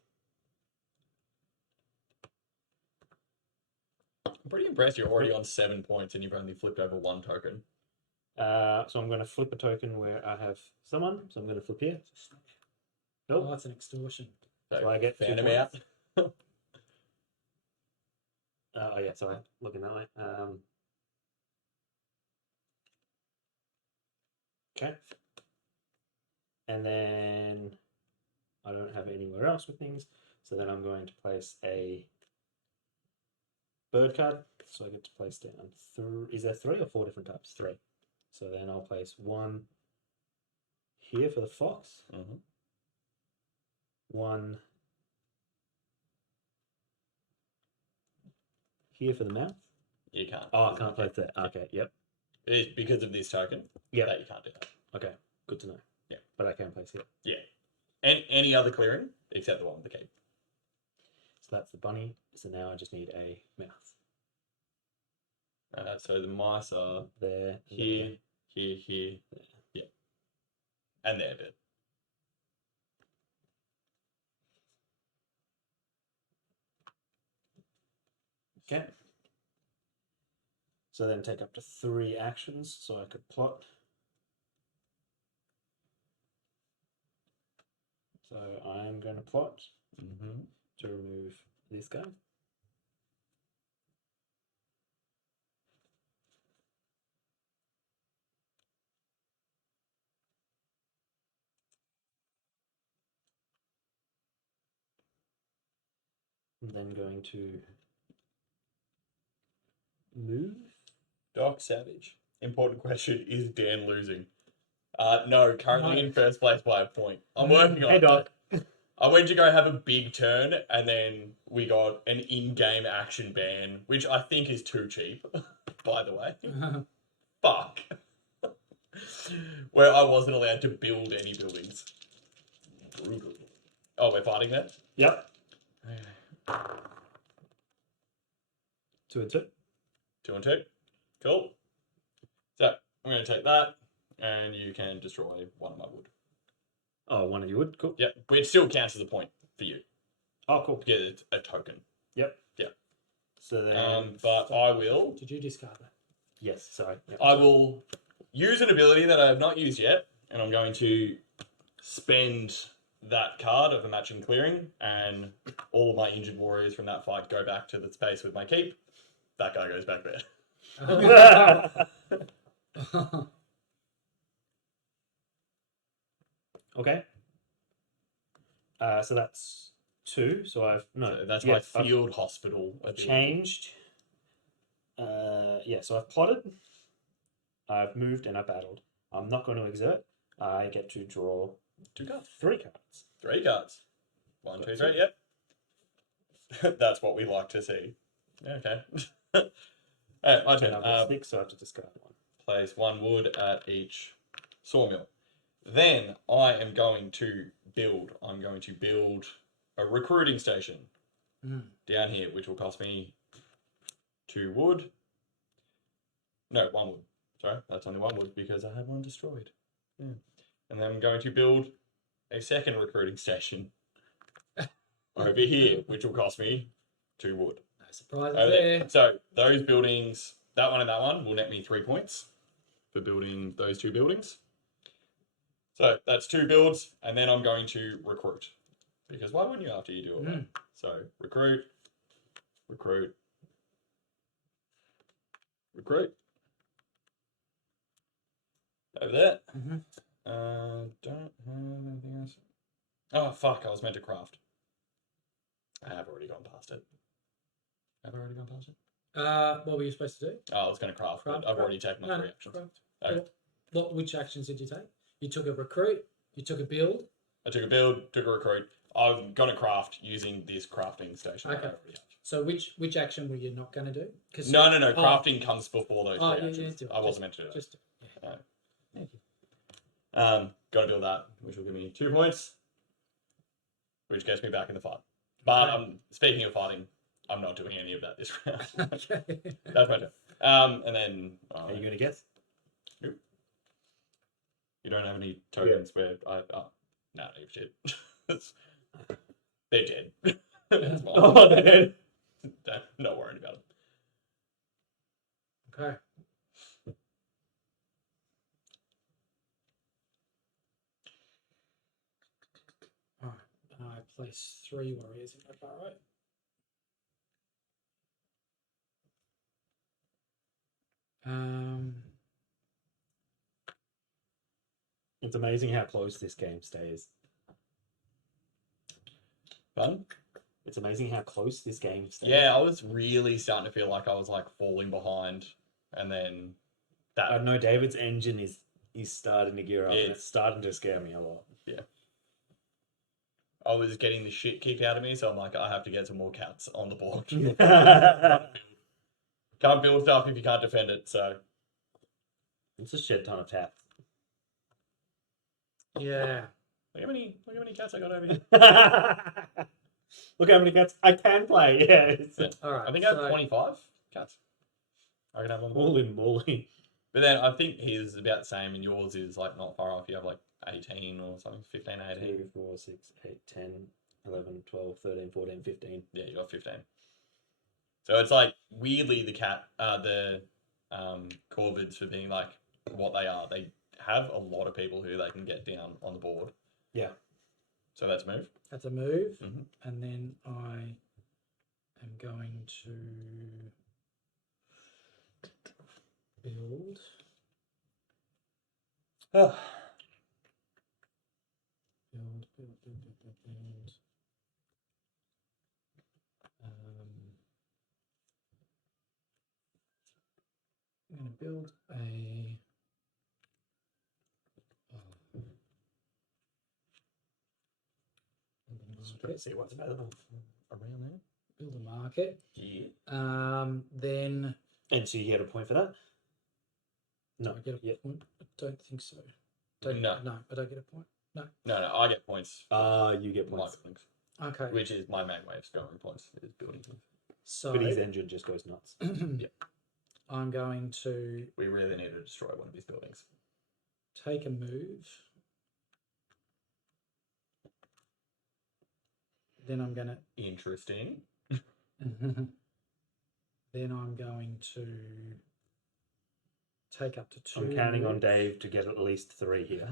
I'm pretty impressed you're already on 7 points and you've only flipped over 1 token. So I'm going to flip a token where I have someone. So I'm going to flip here. Oh, that's an extortion. So I get 2 fan him points. out. Oh yeah, sorry, looking that way. Okay. And then I don't have anywhere else with things, so then I'm going to place a bird card. So I get to place down 3. Is there 3 or 4 different types? 3. So then I'll place 1 here for the fox. Mm-hmm. 1 here for the mouth. You can't. Oh, I can't place that. Okay, yep. It's because of this token. Yep. That you can't do that. Okay, good to know. Yeah. But I can place it. Yeah. And any other clearing except the one with the cape. So that's the bunny. So now I just need a mouth. So the mice are There. here, here. Yeah. And they're dead. Okay. So then take up to 3 actions, so I could plot. So I'm going to plot to remove this guy. I'm then going to move. Doc Savage. Important question, is Dan losing? No, currently No. in first place by a point. I'm working on Hey, it. Doc. I went to go have a big turn, and then we got an in-game action ban, which I think is too cheap, by the way. Fuck. Where I wasn't allowed to build any buildings. Brutal. Oh, we're fighting that? Yep. 2 and 2. 2 and 2. Cool. So, I'm going to take that, and you can destroy 1 of my wood. Oh, 1 of you would. Cool. Yeah, which still counts as a point for you. Oh, cool. Because it's a token. Yep. Yeah. So then. But I will... Did you discard that? Yes, sorry. Yep. I will use an ability that I have not used yet, and I'm going to spend that card of a matching clearing, and all of my injured warriors from that fight go back to the space with my keep. That guy goes back there. Okay. So that's 2. So I've So that's yeah, my field hospital I've ability. changed. Yeah. So I've plotted. I've moved and I battled. I'm not going to exert. I get to draw 2 cards. 3 cards. 3 cards. 1, Got 2, 2. 3. Yep. That's what we like to see. Okay. Alright, my And turn. I've got 6, so I have to discard 1. Place 1 wood at each sawmill. Then I am going to build. I'm going to build a recruiting station Mm. down here, which will cost me 2 wood. No, 1 wood. Sorry, that's only 1 wood because I had one destroyed. Yeah. And then I'm going to build a second recruiting station over here, which will cost me 2 wood. No surprises Over there. there. So those buildings, that one and that one, will net me 3 points for building those 2 buildings. So that's 2 builds, and then I'm going to recruit. Because why wouldn't you after you do all that? So recruit, recruit, recruit. Over there. Mhm. Don't have anything else. Oh fuck! I was meant to craft. I have already gone past it. Have I already gone past it? What were you supposed to do? Oh, I was going to craft, but I've already taken my 3 actions. Craft. Okay. Which actions did you take? You took a recruit. You took a build. I took a build, took a recruit. I'm going to craft using this crafting station. Okay. I already have. So which action were you not going to do? No. Crafting comes before those 3 yeah, actions. do it. I wasn't meant to do that. Just yeah. No. Thank you. Got to build that, which will give me 2 points, which gets me back in the fight. But Okay. Speaking of fighting, I'm not doing any of that this round. Okay. That's my turn. And then Are you going to guess? you don't have any tokens where I no, leave shit. They're dead. That's fine. Oh, they're dead. Not worried about them. Okay. All right. And I place 3 warriors in my far right. It's amazing how close this game stays. Fun? It's amazing how close this game stays. Yeah, I was really starting to feel like I was like falling behind, and then that. I know David's engine is starting to gear up, and It's- it's starting to scare me a lot. I was getting the shit kicked out of me, so I'm like, I have to get some more cats on the board. Can't build stuff if you can't defend it, so. It's a shit ton of taps. Yeah. Look how many cats I got over here. Look how many cats I can play. Yeah. All right. I think I have 25 cats. I can have one. Holy moly. But then I think his is about the same, and yours is like not far off. You have like 18 or something, 15, 18. 2, 4, 6, 8, 10, 11, 12, 13, 14, 15. Yeah, you got 15. So it's like weirdly the Corvids for being like what they are. They have a lot of people who they can get down on the board. Yeah. So that's a move. That's a move. Mhm. And then I am going to build. Oh. Build. I'm going to build a. Let's see what's available around there. Build a market. Yeah. Then. And so you get a point for that? Do No. I get a Yep. point? I don't think so. No. No, I don't get a point. No, I get points. You get My points. buildings, Okay. which is my main way of scoring points, is building things. So But his engine just goes nuts. I'm going to We really need to destroy one of his buildings. take a move. Then I'm going to. Interesting. Then I'm going to take up to 2. I'm counting on moves. Dave to get at least 3 here.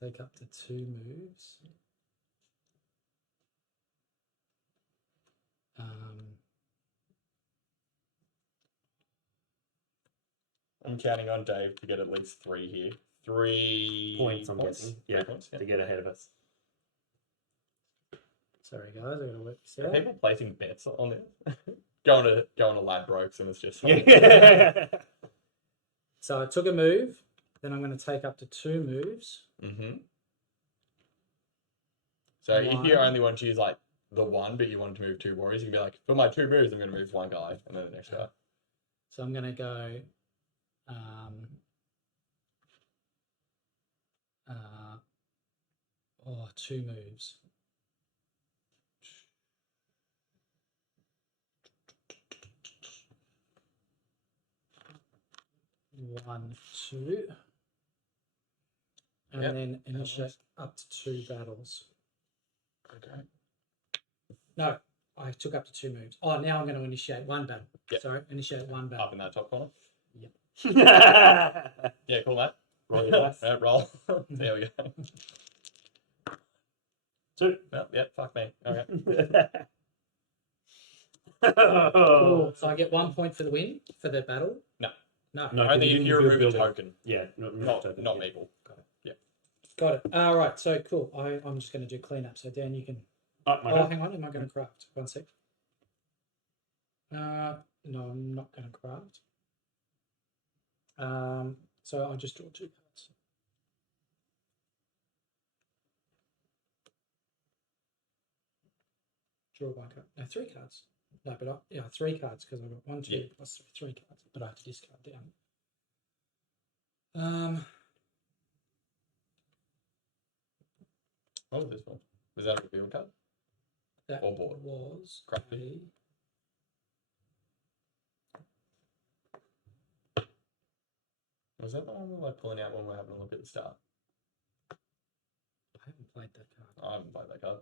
Take up to 2 moves. I'm counting on Dave to get at least 3 here. 3 Points, I'm guessing. Yeah, 3 points, to get ahead of us. Sorry, guys, I got to work this Are out. people placing bets on this? going to Ladbrokes and it's just So I took a move. Then I'm going to take up to 2 moves. Mm-hmm. So if you only want to use like the 1, but you want to move 2 warriors, you can be like, for my 2 moves, I'm going to move 1 guy and then the next guy. So I'm going to go 2 moves. 1, 2. And Yep, then initiate works. up to 2 battles. Okay. No, I took up to 2 moves. Oh, now I'm going to initiate 1 battle. Yep. Sorry, initiate 1 battle. Up in that top corner. Yeah, Yeah, cool, mate. roll your dice. Yeah, roll. There we go. 2. No, yeah, fuck me. Okay. Cool. So I get 1 point for the win for the battle? No. No. No, 'cause Only you if didn't you remove a build it. token, Yeah, not token, not yeah. people. Got it. All right. So cool. I'm just going to do cleanup. So Dan, you can. My Oh, go. hang on. Am I going to craft? 1 sec. No, I'm not going to craft. So I'll just draw 2 cards. Draw 1 card. No, 3 cards. No, but 3 cards because I've got 1, 2 Yeah. plus 3 cards. But I have to discard down. What was this one? Was that a reveal card? That Or board? was Crafty. Was that the one we were like pulling out when we were having a look at the start? I haven't played that card. I haven't played that card.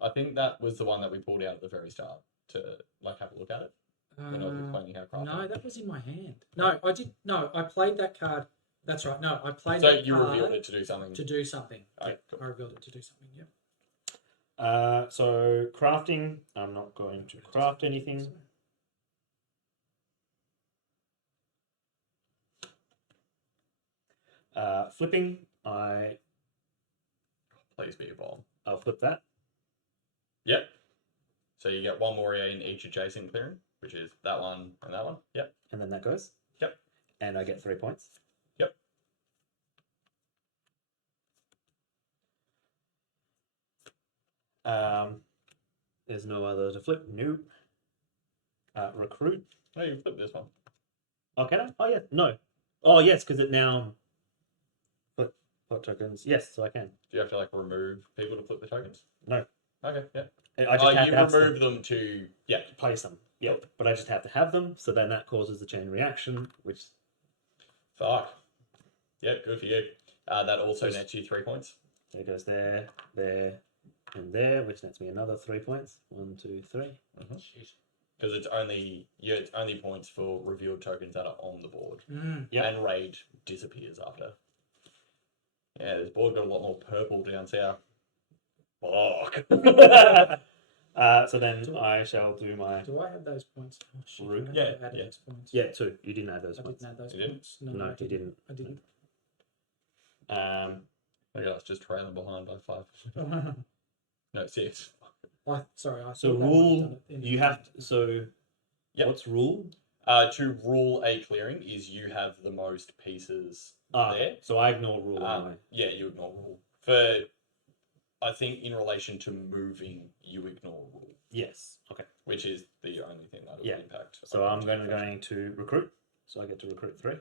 I think that was the one that we pulled out at the very start to like have a look at it. When I was explaining how crafting. No, that was in my hand. No, I did. No, I played that card. That's right. No, I played So that you card revealed it to do something. to do something. Okay, Yep, cool. I revealed it to do something. Yep. So crafting, I'm not going to craft anything. Flipping, Please be a bomb. I'll flip that. Yep. So you get 1 warrior in each adjacent clearing, which is that one and that one. Yep. And then that goes. Yep. And I get 3 points. Yep. There's no other to flip. Nope. Recruit. No, you flip this one. Oh, can I? Oh, yeah. No. Oh, yes, because it now... Flip tokens. Yes, so I can. Do you have to like remove people to flip the tokens? No. Okay, yeah. I just have you to have remove them to place them. Yep. But I just have to have them, so then that causes a chain reaction, which... Fuck. Yep, good for you. That also nets you 3 points. So it goes there, there, and there, which nets me another 3 points. 1, 2, 3. Because it's only points for revealed tokens that are on the board. Yep. And rage disappears after. Yeah, this board got a lot more purple down south. Fuck. So then I shall do my... Do I have those points? Oh, shit, Root. I Yeah, have added yeah. those points. Yeah, 2. You didn't add those I points. didn't add those You didn't? points. No, I you didn't. I didn't. Okay, I was just trailing behind by 5. No, 6. Sorry. I So thought that might have rule, done it in you the- have to... So Yep. what's rule? To rule a clearing is you have the most pieces there. So I ignore rule anyway. Yeah, you ignore rule. For, I think in relation to moving, you ignore rule, Yes. Okay. which is the only thing that will Yeah. impact. So I'm going to recruit. So I get to recruit 3.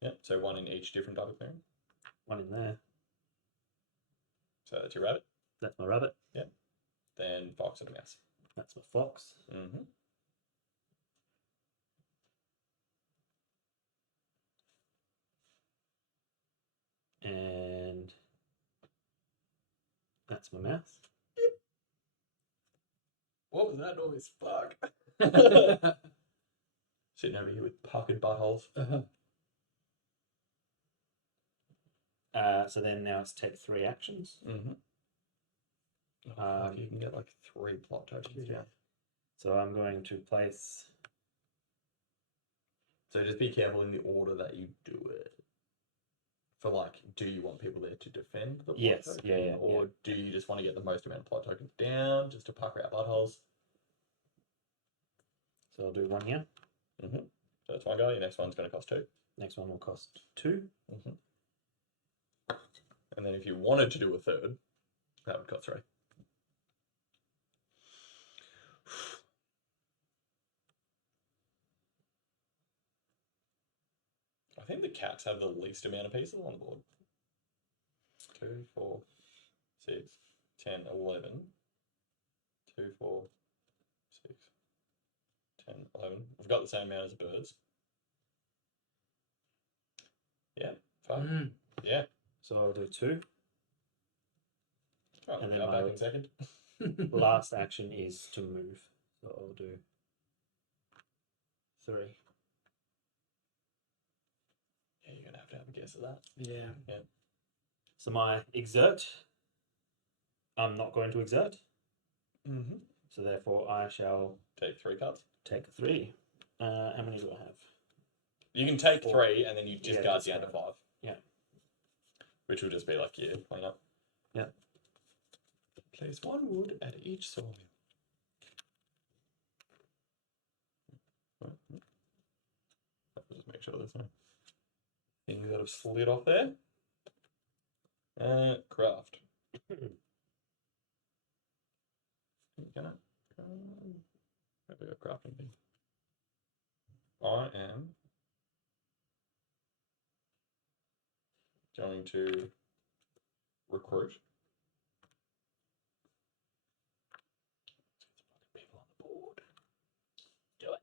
Yeah, so 1 in each different type of clearing. 1 in there. So that's your rabbit. That's my rabbit. Then fox and a mouse. That's my fox. Mm-hmm. And that's my mouse. What was that noise? Fuck. Sitting over here with puckered buttholes. So then now it's take 3 actions. Mm-hmm. Oh, fuck, you can get like 3 plot tokens. Yeah. So I'm going to place... So just be careful in the order that you do it. For like, do you want people there to defend the plot Yes, token? yeah, Or do you just want to get the most amount of plot tokens down just to pucker out buttholes? So I'll do 1 here. Mm-hmm. So that's one guy. Your next one's going to cost 2. Next one will cost 2. Mm-hmm. And then if you wanted to do a third, that would cost 3. I think the cats have the least amount of pieces on the board. 2, 4, 6, 10, 11. 2, 4, 6, 10, 11. We've got the same amount as the birds. Fine. Mm. Yeah. So I'll do 2. Oh, And then back my- in second. Last action is to move. So I'll do 3. Yeah, you're gonna have to have a guess of that. Yeah. So my exert, I'm not going to exert. Mm-hmm. So therefore I shall Take 3 cards. take 3. How many do I have? You can take 4. 3 and then you discard down to 5. Yeah. Which will just be like your cleanup. Yeah. Place 1 wood at each sawmill. Just make sure there's no things that have slid off there. Craft. Can I? Have we got crafting thing? I am going to recruit. People on the board. Do it.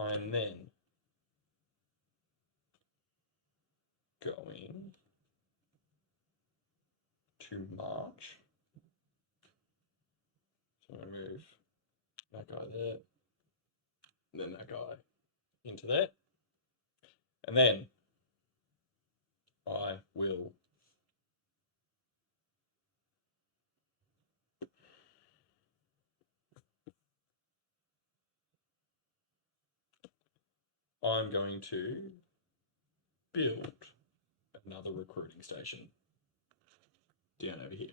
I'm then going to march. So I move that guy there, and then that guy into there, and then I will I'm going to build another recruiting station down over here.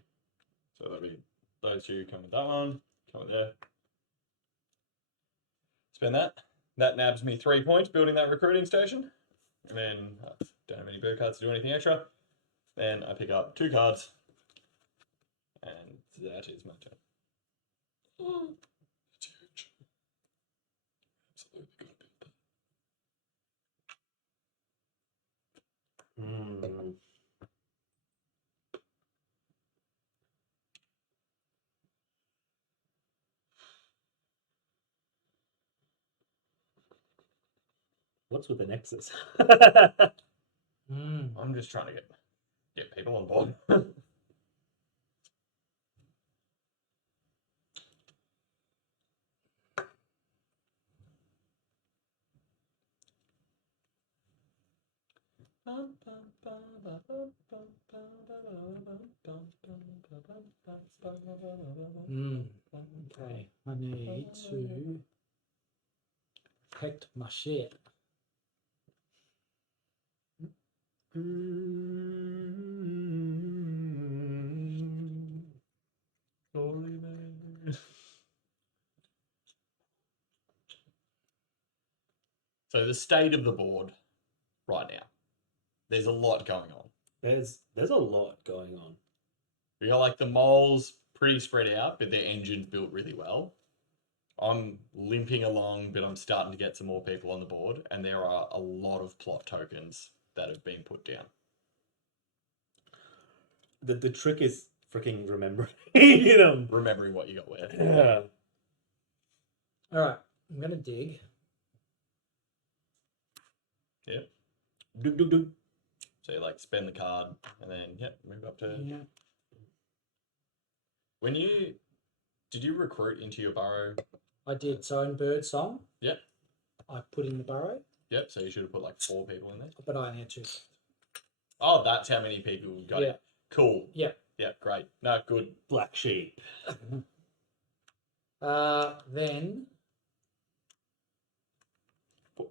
So that'll be those two come with that one, come with there. Spend that. That nabs me 3 points building that recruiting station. And then I don't have any bird cards to do anything extra. Then I pick up 2 cards. And that is my turn. Oh, it's huge. Absolutely gotta build that. What's with the Nexus? I'm just trying to get people on board. Okay, I need to protect my shit. Sorry, man. So the state of the board right now. There's a lot going on. There's a lot going on. We got like the moles pretty spread out, but their engine's built really well. I'm limping along, but I'm starting to get some more people on the board, and there are a lot of plot tokens that have been put down. The trick is freaking remembering them. Remembering what you got where. Yeah. All right, I'm gonna dig. Yep. Dug, dug, dug. So you like spend the card, and then move up to. Yeah. Did you recruit into your burrow? I did. So in bird song, Yep. I put in the burrow, Yep. So you should have put like 4 people in there. but I only had 2. Oh, that's how many people got it. Cool. Yeah. Yeah, great. No, good. Black sheep. Then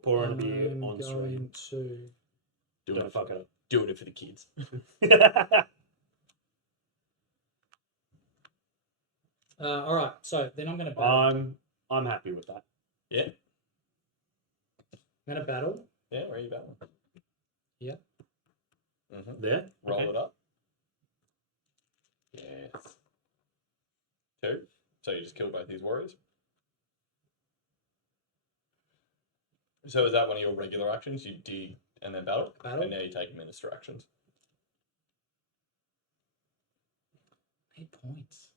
Pour in a beer I'm on going stream. to. Don't fuck it Doing it for the kids. up. All right, so then I'm gonna battle. I'm happy with that. Yeah. I'm gonna battle. Yeah, where are you battling? Yeah. Mm-hmm. There? Roll Okay. it up. Yes. 2. So you just kill both these warriors. So is that one of your regular actions? You dig and then battle? Battle. And now you take minister actions. 8 points.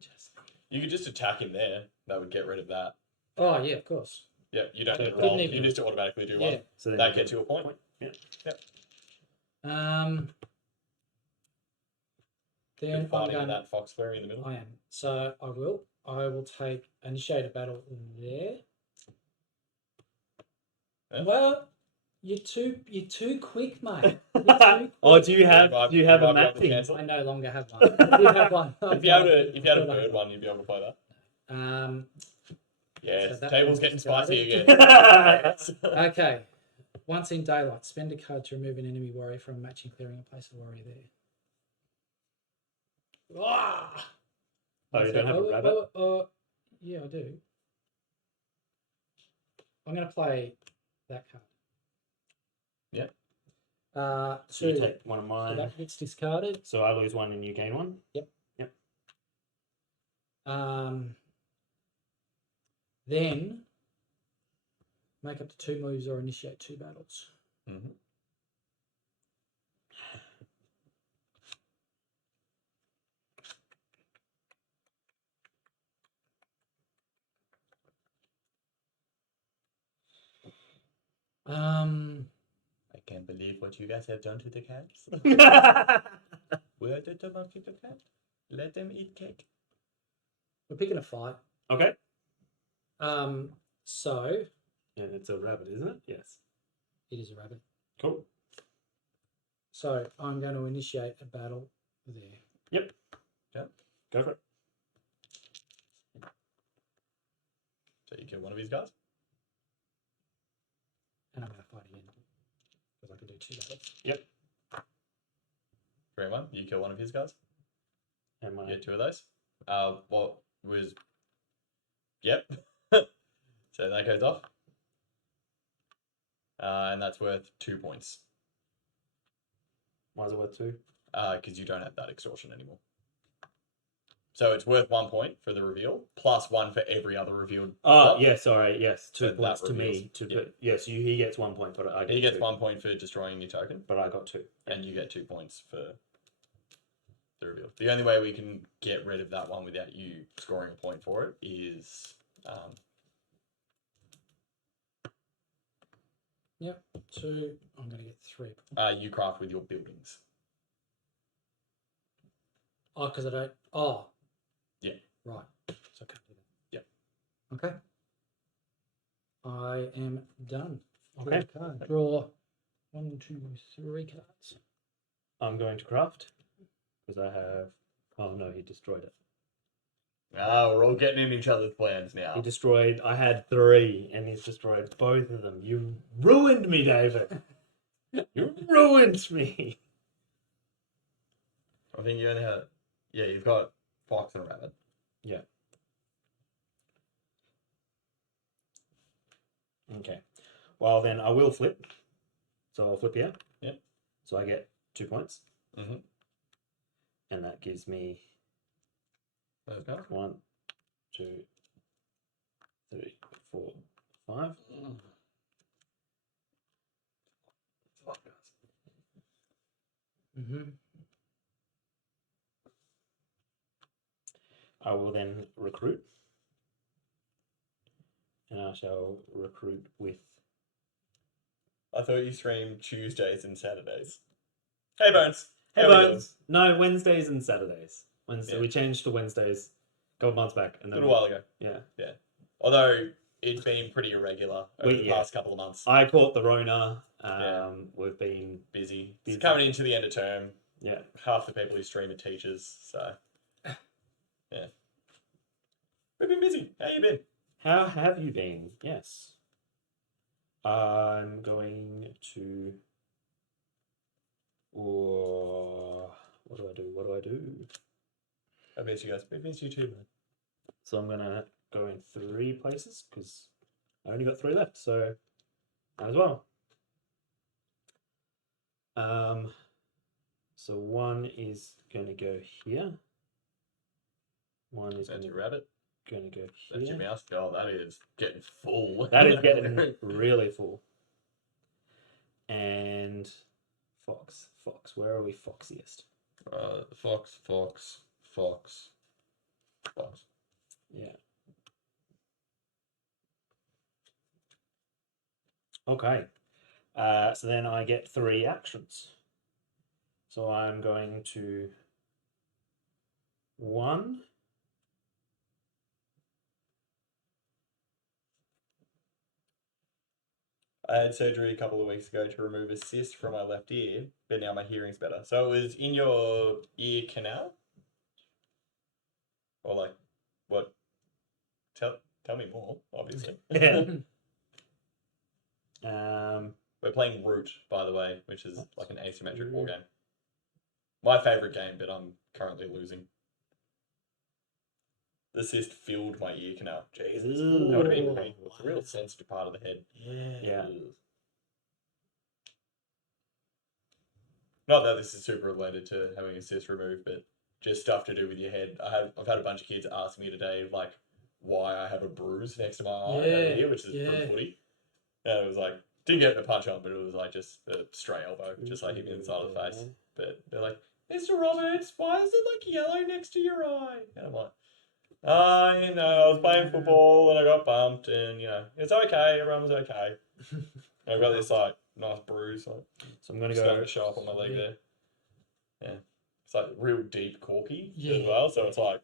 Just. You could just attack him there. That would get rid of that. Oh yeah, of course. Yeah, you don't So need to it roll. didn't You even- just automatically do Yeah. one. So then That you gets get you a point. Yeah. Then You're I'm fighting going. that fox fairy in the middle. I am. So I will. I will take initiate a battle there. Yeah. Well, you're too quick, mate. You're too Oh, quick. do you have might- do you you have might a be able to mapping? cancel. I no longer have one. I do have one. If you had a bird one, you'd be able to play that. Yeah, So that table's one's getting discarded. spicy again. Okay. Once in daylight, spend a card to remove an enemy warrior from a match and clearing a place of warrior there. Ah! Oh, you don't have a rabbit? Yeah, I do. I'm going to play that card. Yep. So you Two. take one of So mine. that gets discarded. So I lose one and you gain one. Then make up to 2 moves or initiate 2 battles. Mhm. I can't believe what you guys have done to the cats. Where did the monkey the cat? Let them eat cake. We're picking a fight. Okay. So And it's a rabbit, isn't it? Yes. it is a rabbit. Cool. So I'm going to initiate a battle there. Yep. Yep. Go for it. So you kill one of these guys. And I'm going to fight again. Because I can do 2 battles. Yep. 3-1. You kill one of his guys. And my You get 2 of those. What was? Yep. So that goes off. And that's worth 2 points. why is it worth 2? Because you don't have that extortion anymore. So it's worth 1 point for the reveal, plus 1 for every other revealed. Oh, slot. yeah, sorry, yes. 2 So points that to reveals. me. Yeah. Yes, he gets 1 point, but I get He gets 2. 1 point for destroying your token, But I got 2. and you get 2 points for the reveal. The only way we can get rid of that one without you scoring a point for it is Yep. 2. I'm going to get 3. you craft with your buildings. Oh, because I don't. Oh. Yeah. Right. So I can't do that. Yeah. Okay. I am done. Draw Okay. a card. Draw 1, 2, 3 cards. I'm going to craft. Because I have... Oh, no, he destroyed it. We're all getting in each other's plans now. He destroyed... I had 3, and he's destroyed both of them. You ruined me, David! You ruined me! I think you only had... Yeah, you've got fox and a rabbit. Yeah. Okay. Well, then I will flip. So I'll flip here. Yep. So I get 2 points. Mm-hmm. And that gives me Those guys. 1, 2, 3, 4, 5. Mm-hmm. I will then recruit. And I shall recruit with... I thought you streamed Tuesdays and Saturdays. Hey, Bones. Hey, How we doing? Bones! No, Wednesdays and Saturdays. Wednesday. Yeah. We changed to Wednesdays a couple months back. And A then little while ago. Yeah. Although it's been pretty irregular over the Yeah. past couple of months. I caught the Rona. Yeah. We've been... Busy. Busy. It's coming into the end of term. Yeah. Half the people who stream are teachers, so yeah. We've been busy. How you been? How have you been? Yes. I'm going to... Or... What do I do? What do I do? I miss you guys. We miss you too, man. So I'm going to go in 3 places because I only got 3 left, so might as well. So 1 is going to go here. 1 is That's going your to rabbit. go That's your here. mouse. Oh, that is getting full. That is getting really full. And fox. Fox. Where are we foxiest? Fox, fox, fox, fox. Yeah. Okay. So then I get 3 actions. So I'm going to 1. I had surgery a couple of weeks ago to remove a cyst from my left ear, but now my hearing's better. So it was in your ear canal? Or like, what? Tell me more, obviously. We're playing Root, by the way, which is like an asymmetric war game. My favourite game, but I'm currently losing. The cyst filled my ear canal. Jesus. That would have been painful. It's a real sensitive part of the head. Yeah. Not that this is super related to having a cyst removed, but just stuff to do with your head. I've had a bunch of kids ask me today, like, why I have a bruise next to my eye over here, which is from footy. And it was like, didn't get a punch on, but it was like just a stray elbow, just like hit me in the side of the face. But they're like, Mr. Roberts, why is it like yellow next to your eye? And I'm like, you know, I was playing football and I got bumped, and you know, it's okay. Everyone was okay. I've got this like nice bruise, like, So I'm going to starting go. to show up on my leg there. Yeah, it's like real deep corky as Yeah. well. So it's like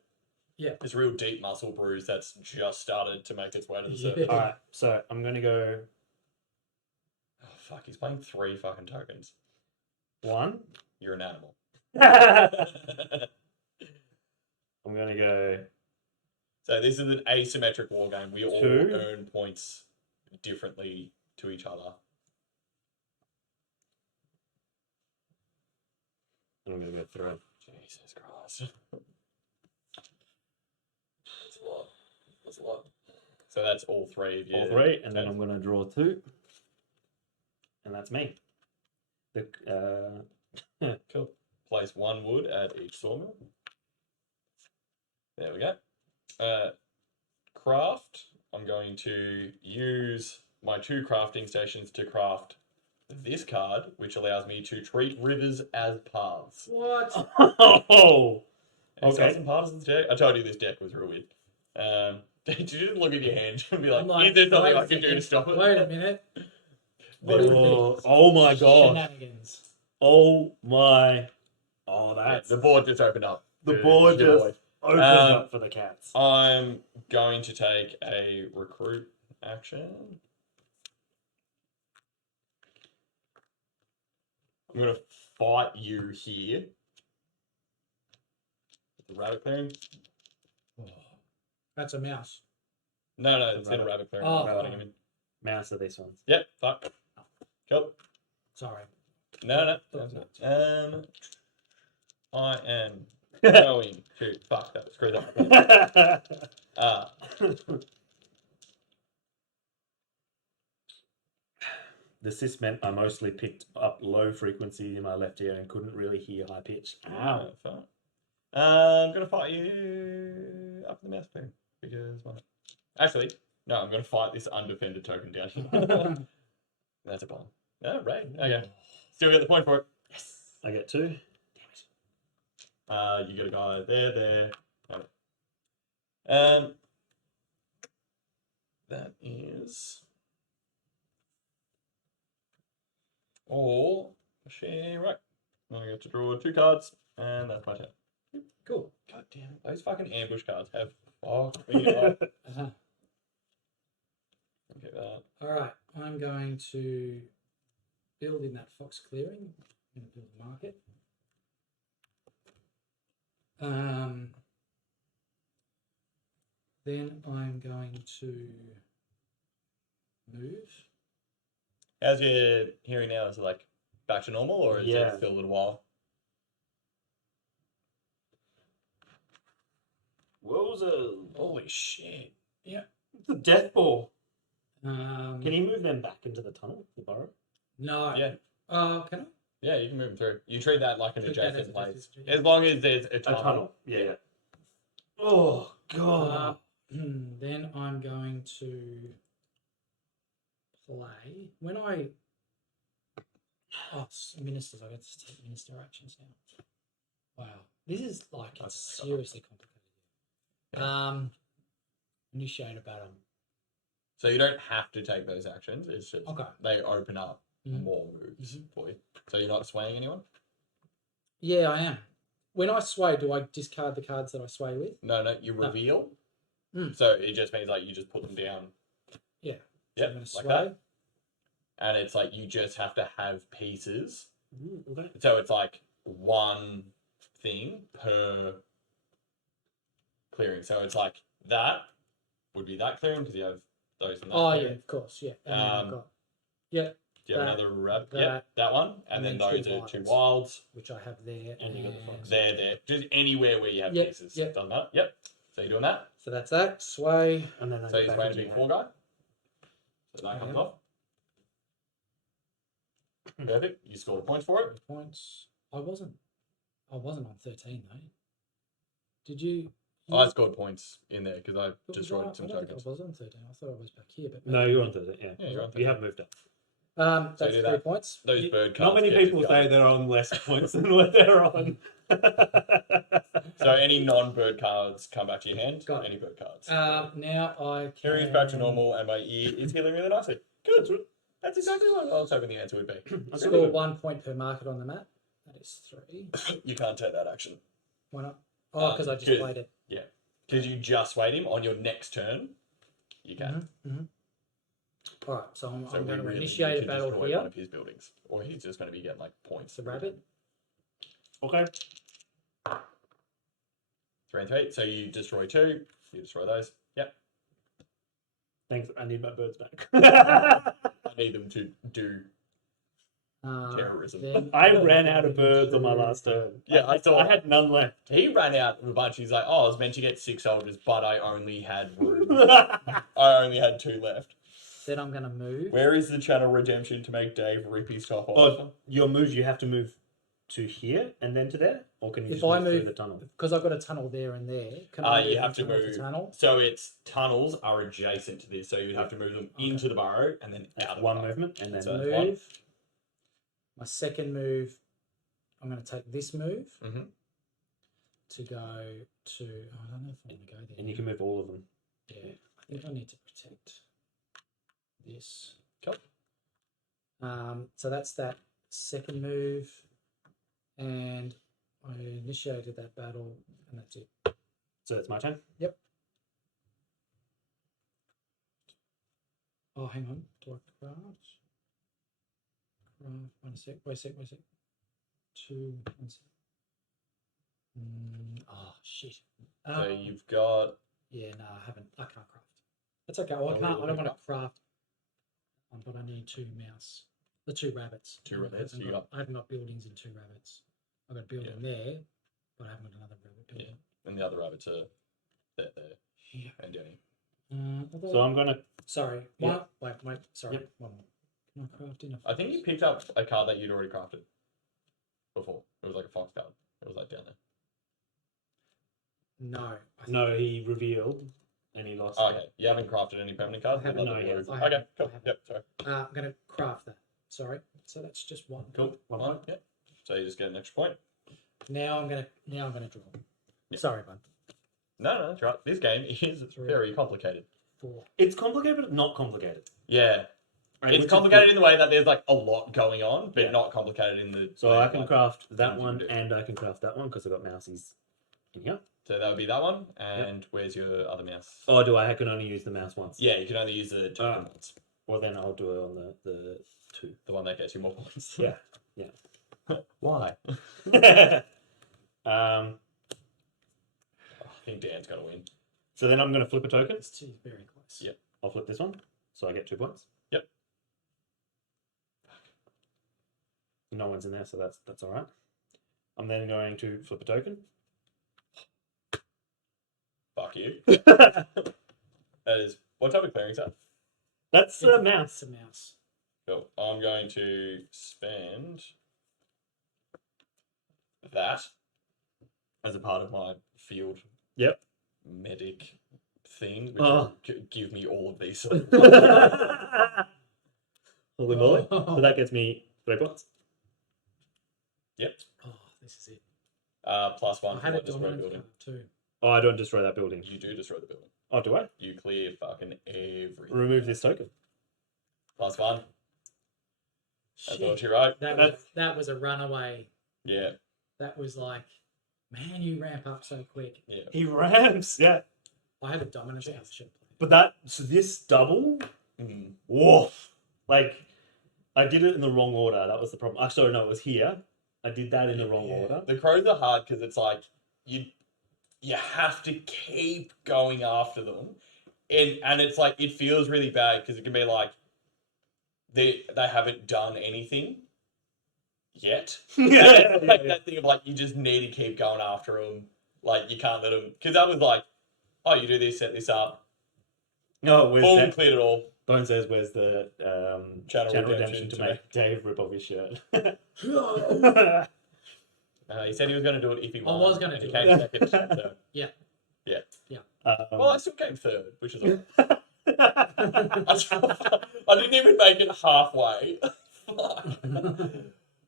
Yeah. this real deep muscle bruise that's just started to make its way to the surface. All right. So I'm going to go Oh fuck! He's playing 3 fucking tokens. 1. You're an animal. I'm going to go. So this is an asymmetric war game. We all 2. earn points differently to each other. And I'm going to go 3. Jesus Christ. That's a lot. That's a lot. So that's all 3 of you. All 3, and then I'm going to draw 2. And that's me. Cool. Place 1 wood at each sawmill. There we go. Craft. I'm going to use my 2 crafting stations to craft this card, which allows me to treat rivers as paths. What? Oh! And Okay. some paths in this deck. I told you this deck was real weird. Did you just look at your hand and be like, I'm like, is there something wait a I can do to second, stop it? Wait a minute. What is Oh, this? oh my god. Shenanigans. Oh my. Oh, Yeah, that's. the board just opened up. The to board your just boy. opens up for the cats. I'm going to take a recruit action. I'm going to fight you here. The rabbit clearing? That's a mouse. No, The it's in a rabbit clearing. Oh, I'm fighting fine. him in. Mouse are these ones. Yep, fuck. Cool. Sorry. No. Thought I am going to. Fuck, that was screwed up. The cyst meant I mostly picked up low frequency in my left ear and couldn't really hear high pitch. Ow. Fuck. I'm going to fight you up in the mouse clearing. Because, well, actually, no, I'm going to fight this undefended token down here. That's a bomb. Oh, right. Okay. Still get the point for it. Yes. I get 2. You got a guy there. Okay. That is all she right. I get to draw 2 cards, and that's my turn. Cool. God damn it. Those fucking ambush cards have fucked me up. Okay, that. Alright, I'm going to build in that fox clearing. I'm going to build a market. Then I'm going to move. How's your hearing now? Is it like back to normal, or is Yeah. it still a little while? Wowza. Holy shit. It's a death ball. Can Can you move them back into the tunnel, the burrow? No. Yeah. Can I? Yeah, you can move them through. You treat that like an Treat that adjacent as place. adjacent, As long as there's a A tunnel. tunnel. Yeah. Oh, God. Then I'm going to play when I. Oh, ministers! I got to take minister actions now. Wow, this is like it's seriously complicated. Initiate a battle. So you don't have to take those actions. It's just Okay. they open up Mhm. more moves Mhm. for you. So you're not swaying anyone? Yeah, I am. When I sway, do I discard the cards that I sway with? No, you No. reveal. Mm. So it just means like you just put them down. Yeah. So Yep, I'm going to sway. like that. And it's like you just have to have pieces. Okay. So it's like one thing per clearing. So it's like that would be that clearing because you have those and that. Oh, clearing. yeah, of course. Yeah. And then I've got, yeah, Do you have that, another rabbit? that, Yep, that one. And and then then those two are two wilds. wilds. which I have there. And you got the fox. There. Just anywhere where you have Yep, pieces. yep. Doesn't matter. Yep. So you're doing that. So that's that. Sway. And then I So go he's back playing a into big your 4 guy. So that comes Yeah. off. Perfect. You score the points for it. 3 points. I wasn't on 13 though. Did you? I scored points in there because I But destroyed was I some don't think tokens. I was on 13. I thought I was back here. But No, maybe- you're on 13. Yeah, Yeah, you're on You have moved up. That's So do 3 that. points. Those bird cards. Not many get you people say going. they're on less points than what they're on. So any non-bird cards come back to your hand. Got it. Any bird cards. Now I can. Carrying back to normal, and my ear is healing really nicely. Good. That's exactly what I was hoping the answer would be. That's Score really 1 point per market on the map. That is 3. You can't take that action. Why not? Oh, because I just good. played it. Because you just swayed him on your next turn. You can. All right, so I'm So we going to really initiate a can battle destroy here. one of his buildings, or he's just going to be getting like points. It's a rabbit. Okay. 3 and 3. So you destroy 2. You destroy those. Yep. Thanks. I need my birds back. I need them to do. Terrorism. Then I ran out of birds on my last turn. Yeah, I saw I had none left. He ran out of a bunch. He's like, oh, I was meant to get 6 soldiers, but I only had room. I only had 2 left. Then I'm going to move. Where is the channel redemption to make Dave rip his top off? Oh, your moves, you have to move to here and then to there? Or can you If just I move through move- the tunnel? Because I've got a tunnel there and there. Can I You move have to from tunnel move. tunnel? So it's tunnels are adjacent to this, so you'd have to move them Okay. into the burrow and then That's out of one the burrow. movement and then So that's one. Move. My second move, I'm going to take this move Mhm. to go to. Oh, I don't know if I want to go there. and you can move all of them. Yeah, I think I need to protect this. Cool. So that's that second move, and I initiated that battle, and that's it. So it's my turn. Oh, hang on. Do I craft? One sec. Wait a sec. 2. 1 sec. Oh shit. So you've got. Yeah, no, I haven't. I can't craft. That's okay. Well, Oh, I can't. I really? don't want to craft. But I need 2 mouse. The 2 rabbits. 2 rabbits, I haven't got buildings in 2 rabbits. I've got a building there, but I haven't got another rabbit building. And the other rabbits are there Yeah. and Danny. So I'm going to. Sorry. Yeah. Wait. Sorry. Yep. One more. Can I craft enough? I think you picked up a card that you'd already crafted before. It was like a fox card. It was like down there. No. I think No, he revealed and he lost. Oh, okay. You haven't crafted any permanent cards? I haven't. Another No, yeah. blue. I Okay, haven't. cool. I haven't. Yep, sorry. I'm going to craft that. Sorry. So that's just 1. Cool. One One. point. Yep. So you just get an extra point. Now I'm gonna draw. Yeah. Sorry, bud. No, that's right. This game is very complicated. 4. It's complicated, but not complicated. Yeah. Right, It's which is complicated good. in the way that there's like a lot going on, but Yeah. not complicated in the. So way I of, can like, craft that things you one can do. and I can craft that one because I've got mousies in here. So that would be that one. And where's your other mouse? Oh, do I can only use the mouse once? Yeah, you can only use the token ones. Well, then I'll do it on the 2. The one that gets you more points. Yeah. Why? um, I think Dan's got to win. so then I'm going to flip a token. It's too very close. Yep. I'll flip this one, so I get 2 points. Yep. No one's in there, so that's all right. I'm then going to flip a token. Fuck you. That is. What type of clearing is that? That's a mouse. It's a mouse. Cool. I'm going to spend that as a part of my field Yep. medic thing, which Oh. will give me all of these. Holy moly. So that gets me 3 points. Yep. Oh, this is it. +1 I for had the a destroyed dominant building. card too. Oh, I don't destroy that building. You do destroy the building. Oh, do I? You clear fucking everything. Remove this token. +1. That's Shit. what you wrote. That was a runaway. Yeah. That was like, man, you ramp up so quick. Yeah. He ramps, yeah. I had a dominance action. But this double, woof. Like, I did it in the wrong order. That was the problem. Actually, no, it was here. I did that in the wrong order. The crows are hard because it's like you have to keep going after them, and it's like it feels really bad because it can be like they haven't done anything yet. That thing of like you just need to keep going after them. Like you can't let them because that was like, oh, you do this, set this up. No, Boom, cleared it all. Bone says, "Where's the Channel redemption to make Dave rip off his shirt?" He said he was going to do it if he won. I was going to do it. Came second, so. Yeah. Well, I still came third, which is all. I didn't even make it halfway. Fuck.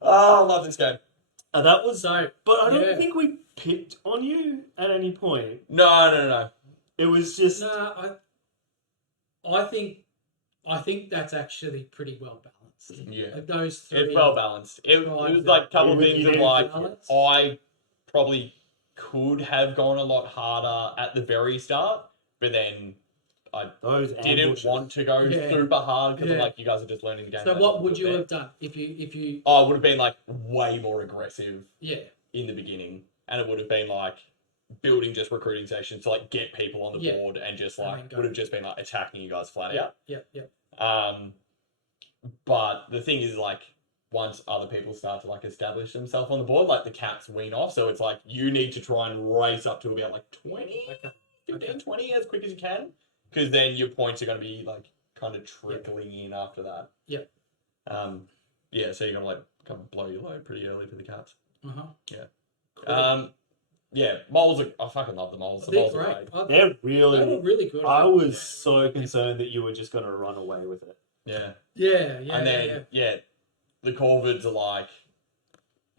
Oh, I love this game. That was So, but I don't think we picked on you at any point. No. It was just no, I think that's actually pretty well balanced. Yeah. Like those three. It's well balanced. It was like a couple of things of like, I probably could have gone a lot harder at the very start, but then I didn't want to go super hard because I'm like, you guys are just learning the game. So what would you have done if you? Oh, it would have been like way more aggressive. Yeah. In the beginning, and it would have been like building just recruiting stations to like get people on the board and just like would have just been like attacking you guys flat out. Yeah. But the thing is like once other people start to like establish themselves on the board, like the caps wean off. So it's like you need to try and race up to about like 20 as quick as you can. Because then your points are going to be like kind of trickling in after that. Yeah. Yeah, so you're going to like kind of blow your load pretty early for the caps. Yeah. Cool. Yeah, moles are, I fucking love the moles. The moles are great. They're They were really good. I was so concerned that you were just going to run away with it. Yeah. Yeah. And then, the corvids are like,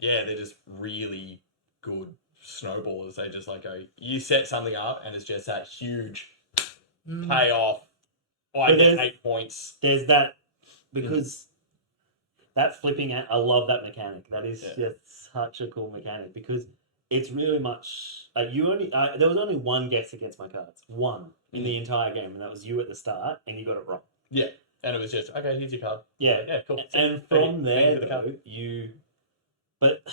they're just really good snowballers. They just like go, you set something up and it's just that huge payoff. I get 8 points. There's that, because that flipping out, I love that mechanic. That is just such a cool mechanic because it's really much. There was only one guess against my cards. One in the entire game, and that was you at the start, and you got it wrong. Yeah. And it was just, okay, here's your card. Yeah. Yeah, cool. And from there, though, but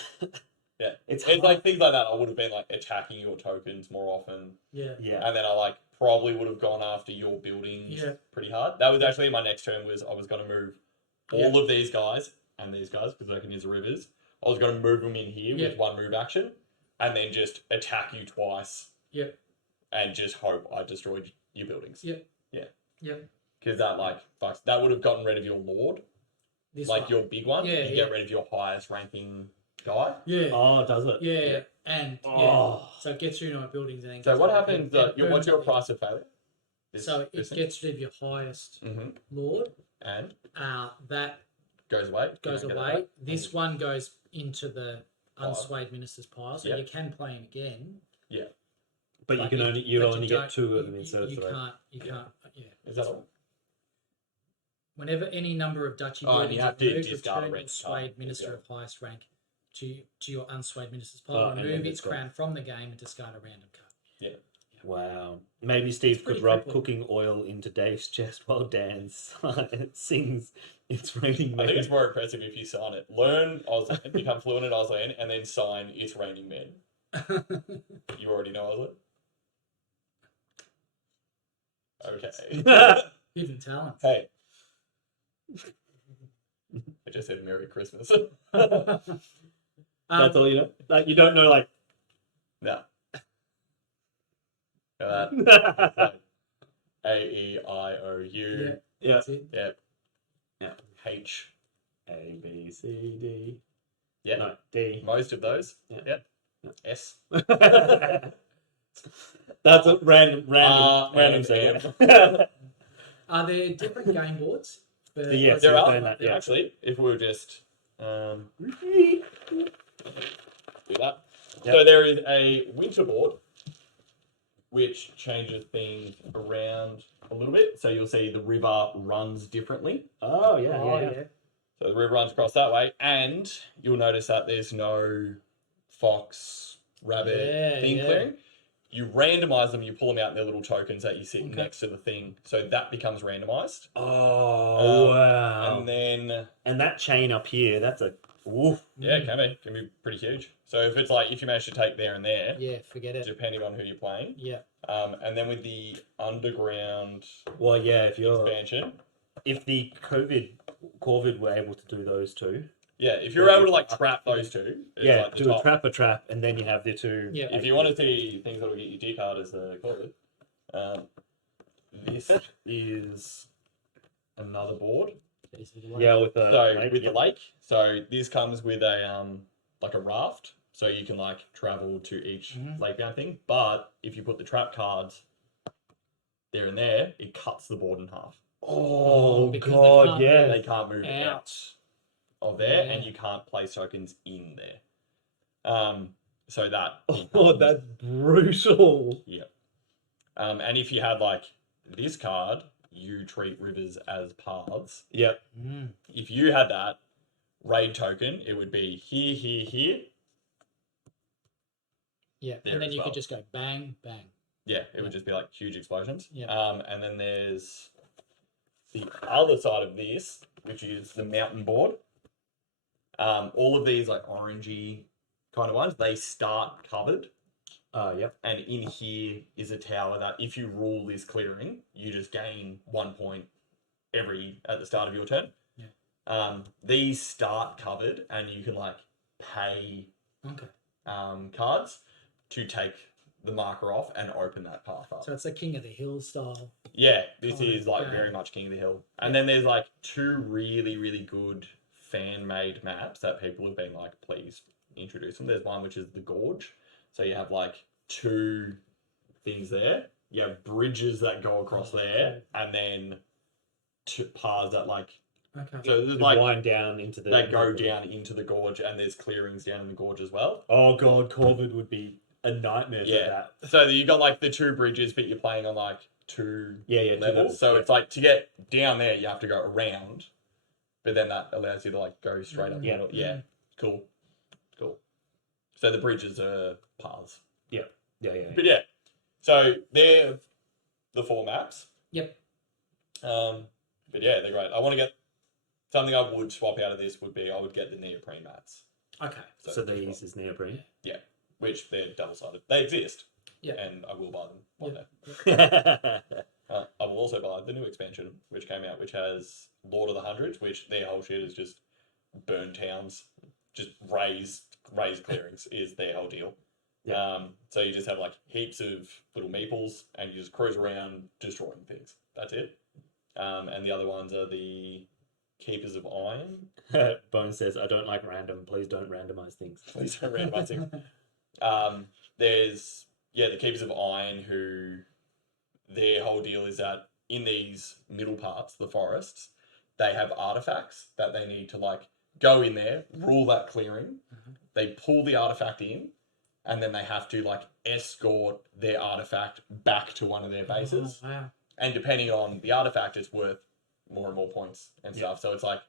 it's like things like that. I would have been like attacking your tokens more often. Yeah. And then I like probably would have gone after your buildings pretty hard. That was actually my next turn was I was going to move all of these guys and these guys because I can use the rivers. I was going to move them in here with one move action and then just attack you twice. Yeah. And just hope I destroyed your buildings. Yeah. Because that that would have gotten rid of your lord. Your big one. Yeah. You get rid of your highest ranking guy. Yeah. Oh, does it? Yeah. And so it gets rid of my buildings and then. So what happens? What's your price of failure? It gets rid of your highest lord, and that goes away. This one goes into the unswayed minister's pile, so you can play him again. Yeah, but you can only get 2 of them instead of 3. You can't. Yeah. Is that all? Whenever any number of duchy buildings are removed, return your swayed minister of highest rank to your unswayed minister's pile. Remove its crown from the game and discard a random card. Yeah. Wow. Maybe Steve could rub cooking oil into Dave's chest while Dan sings It's Raining Men. I think it's more impressive if you sign it. Learn Auslan, become fluent in Auslan, and then sign It's Raining Men. You already know Auslan? Okay. Hidden talent. Hey. I just said Merry Christmas. That's all you know? Like, you don't know, like... No. A-E-I-O-U. Yeah. That's it. Yep. Yeah. H. A, B, C, D. Yeah. No, D. Most of those. Yeah. Yep. S. That's a random segment. Are there different game boards? Yes, there are. that, yeah. Actually, if we were just do that. Yep. So there is a winter board, which changes things around a little bit. So you'll see the river runs differently. Oh yeah, Oh, yeah. So the river runs across that way, and you'll notice that there's no fox, rabbit thing clearing. You randomize them, you pull them out in their little tokens that you sit next to the thing, so that becomes randomized. Oh wow! And that chain up here, that's a yeah, it can be pretty huge. So if it's like if you manage to take there and there, yeah, forget it. depending on who you're playing. Yeah. And then with the underground if expansion, if the COVID were able to do those two. Yeah, if you're able to like trap those two, it's do a trap, and then you have the two. Yeah. If you want to see things that'll get you dick hard, as they call it, this is another board. Yeah, with the lake. So this comes with a like a raft, so you can like travel to each lake bound thing. But if you put the trap cards there and there, it cuts the board in half. Oh because god, yeah. They can't move out of there, and you can't place tokens in there. So that. That's brutal. Yeah. And if you had like this card, you treat rivers as paths. Yep. If you had that raid token, it would be here, here, here. Yeah, and then you could just go bang, bang. Yeah, it would just be like huge explosions. Yeah. And then there's the other side of this, which is the mountain board. All of these like orangey kind of ones, they start covered. Yep. And in here is a tower that if you rule this clearing, you just gain 1 point at the start of your turn. Yeah. These start covered, and you can like pay cards to take the marker off and open that path up. So it's a King of the Hill style. Yeah, this is like very much King of the Hill. And then there's like two really, really good fan-made maps that people have been like, please introduce them. There's one which is the Gorge. So you have like two things there. You have bridges that go across there, and then two paths that like. So there's like wind down into the. They go down into the gorge, and there's clearings down in the gorge as well. Oh god, COVID would be a nightmare for that. So you got like the two bridges, but you're playing on like two levels. So it's like to get down there, you have to go around, but then that allows you to like go straight up. Yeah. Cool. So the bridges are paths. Yeah. But yeah, so they're the four maps. Yep. But yeah, they're great. I want to get something I would swap out of this would be I would get the neoprene mats. Okay. So these is neoprene. Yeah, which they're double-sided. They exist. Yeah. And I will buy them one day. I will also buy the new expansion, which came out, which has Lord of the Hundreds, which their whole shit is just burn towns, just raise clearings is their whole deal. Yeah. So you just have like heaps of little meeples, and you just cruise around destroying things. That's it. And the other ones are the Keepers of Iron. Bone says, "I don't like random. Please don't randomize things. Please don't randomize things." There's the Keepers of Iron, who their whole deal is that in these middle parts, the forests, they have artifacts that they need to like go in there, rule that clearing. They pull the artifact in, and then they have to like escort their artifact back to one of their bases. Oh, wow. And depending on the artifact, it's worth more and more points and stuff. So it's like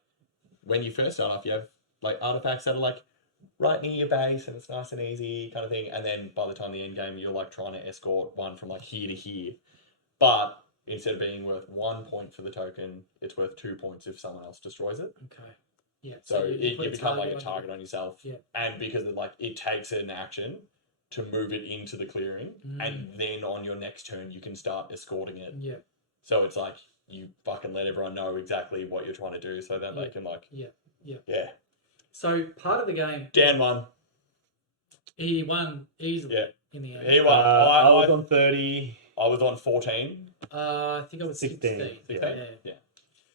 when you first start off, you have like artifacts that are like right near your base, and it's nice and easy kind of thing. And then by the time the end game, you're like trying to escort one from like here to here. But instead of being worth 1 point for the token, it's worth 2 points if someone else destroys it. Okay. Yeah. So you you become like a target on yourself. Yeah. And because it takes an action to move it into the clearing, and then on your next turn you can start escorting it. Yeah. So it's like you fucking let everyone know exactly what you're trying to do, so that they can like. Yeah. So part of the game, Dan won. he won easily. Yeah. In the end. He won. I was on 30. I was on 14. I think I was 16. 16? Yeah.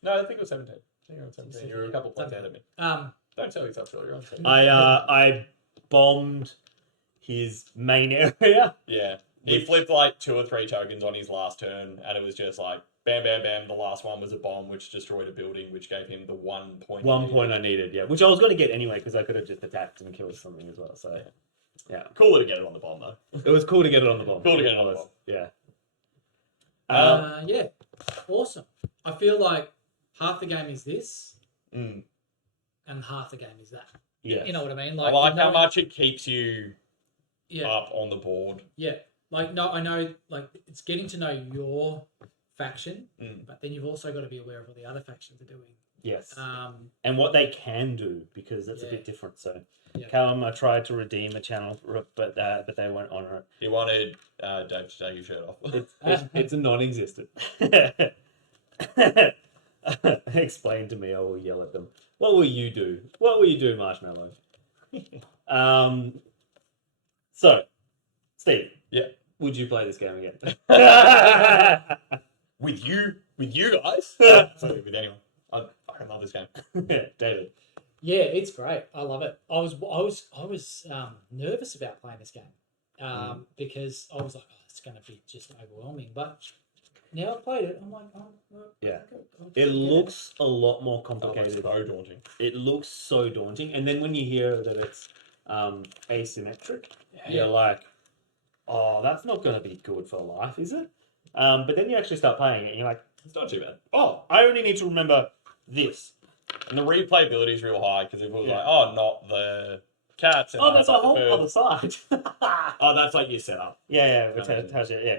No, I think it was 17. I think you were on 17. You were a couple points ahead of me. Don't tell yourself, Phil. You're on 17. I bombed his main area. Yeah. He flipped like 2 or 3 tokens on his last turn, and it was just like bam, bam, bam. The last one was a bomb, which destroyed a building, which gave him the 1 point. 1 point I needed, which I was going to get anyway because I could have just attacked and killed something as well. So, yeah. Cooler to get it on the bomb though. It was cool to get it on the bomb. Cool to get it on the bomb. Yeah. Yeah, awesome. I feel like half the game is this, Mm. and half the game is that. Yeah. You know what I mean? I like how knowing- much it keeps you Yeah, up on the board. yeah. Like no, I know. Like it's getting to know your faction, Mm. but then you've also got to be aware of what the other factions are doing. Yes. And what they can do, because that's a Yeah. bit different. So, Yeah. Callum, I tried to redeem a channel, but they won't honour it. You wanted Dave to take your shirt off. It's a non-existent. Explain to me, I will yell at them. What will you do? What will you do, Marshmallow? So, Steve. Yeah. Would you play this game again? With you guys? Sorry, with anyone. I fucking love this game. David. yeah, it's great. I love it. I was nervous about playing this game because I was like, oh, it's going to be just overwhelming. But now I've played it, I'm like, oh, well, Yeah. I'll It get looks a lot more Oh, it's complicated. so daunting. It looks so daunting, and then when you hear that it's asymmetric, you're like, "Oh, that's not going to be good for life, is it?" But then you actually start playing it, and you're like, It's not too bad. "Oh, I only need to remember this." And the replayability is real high because it was Yeah. like, oh, not the cats. And Oh, that's a like the whole bird. other side. Oh, that's like your setup. Yeah, which has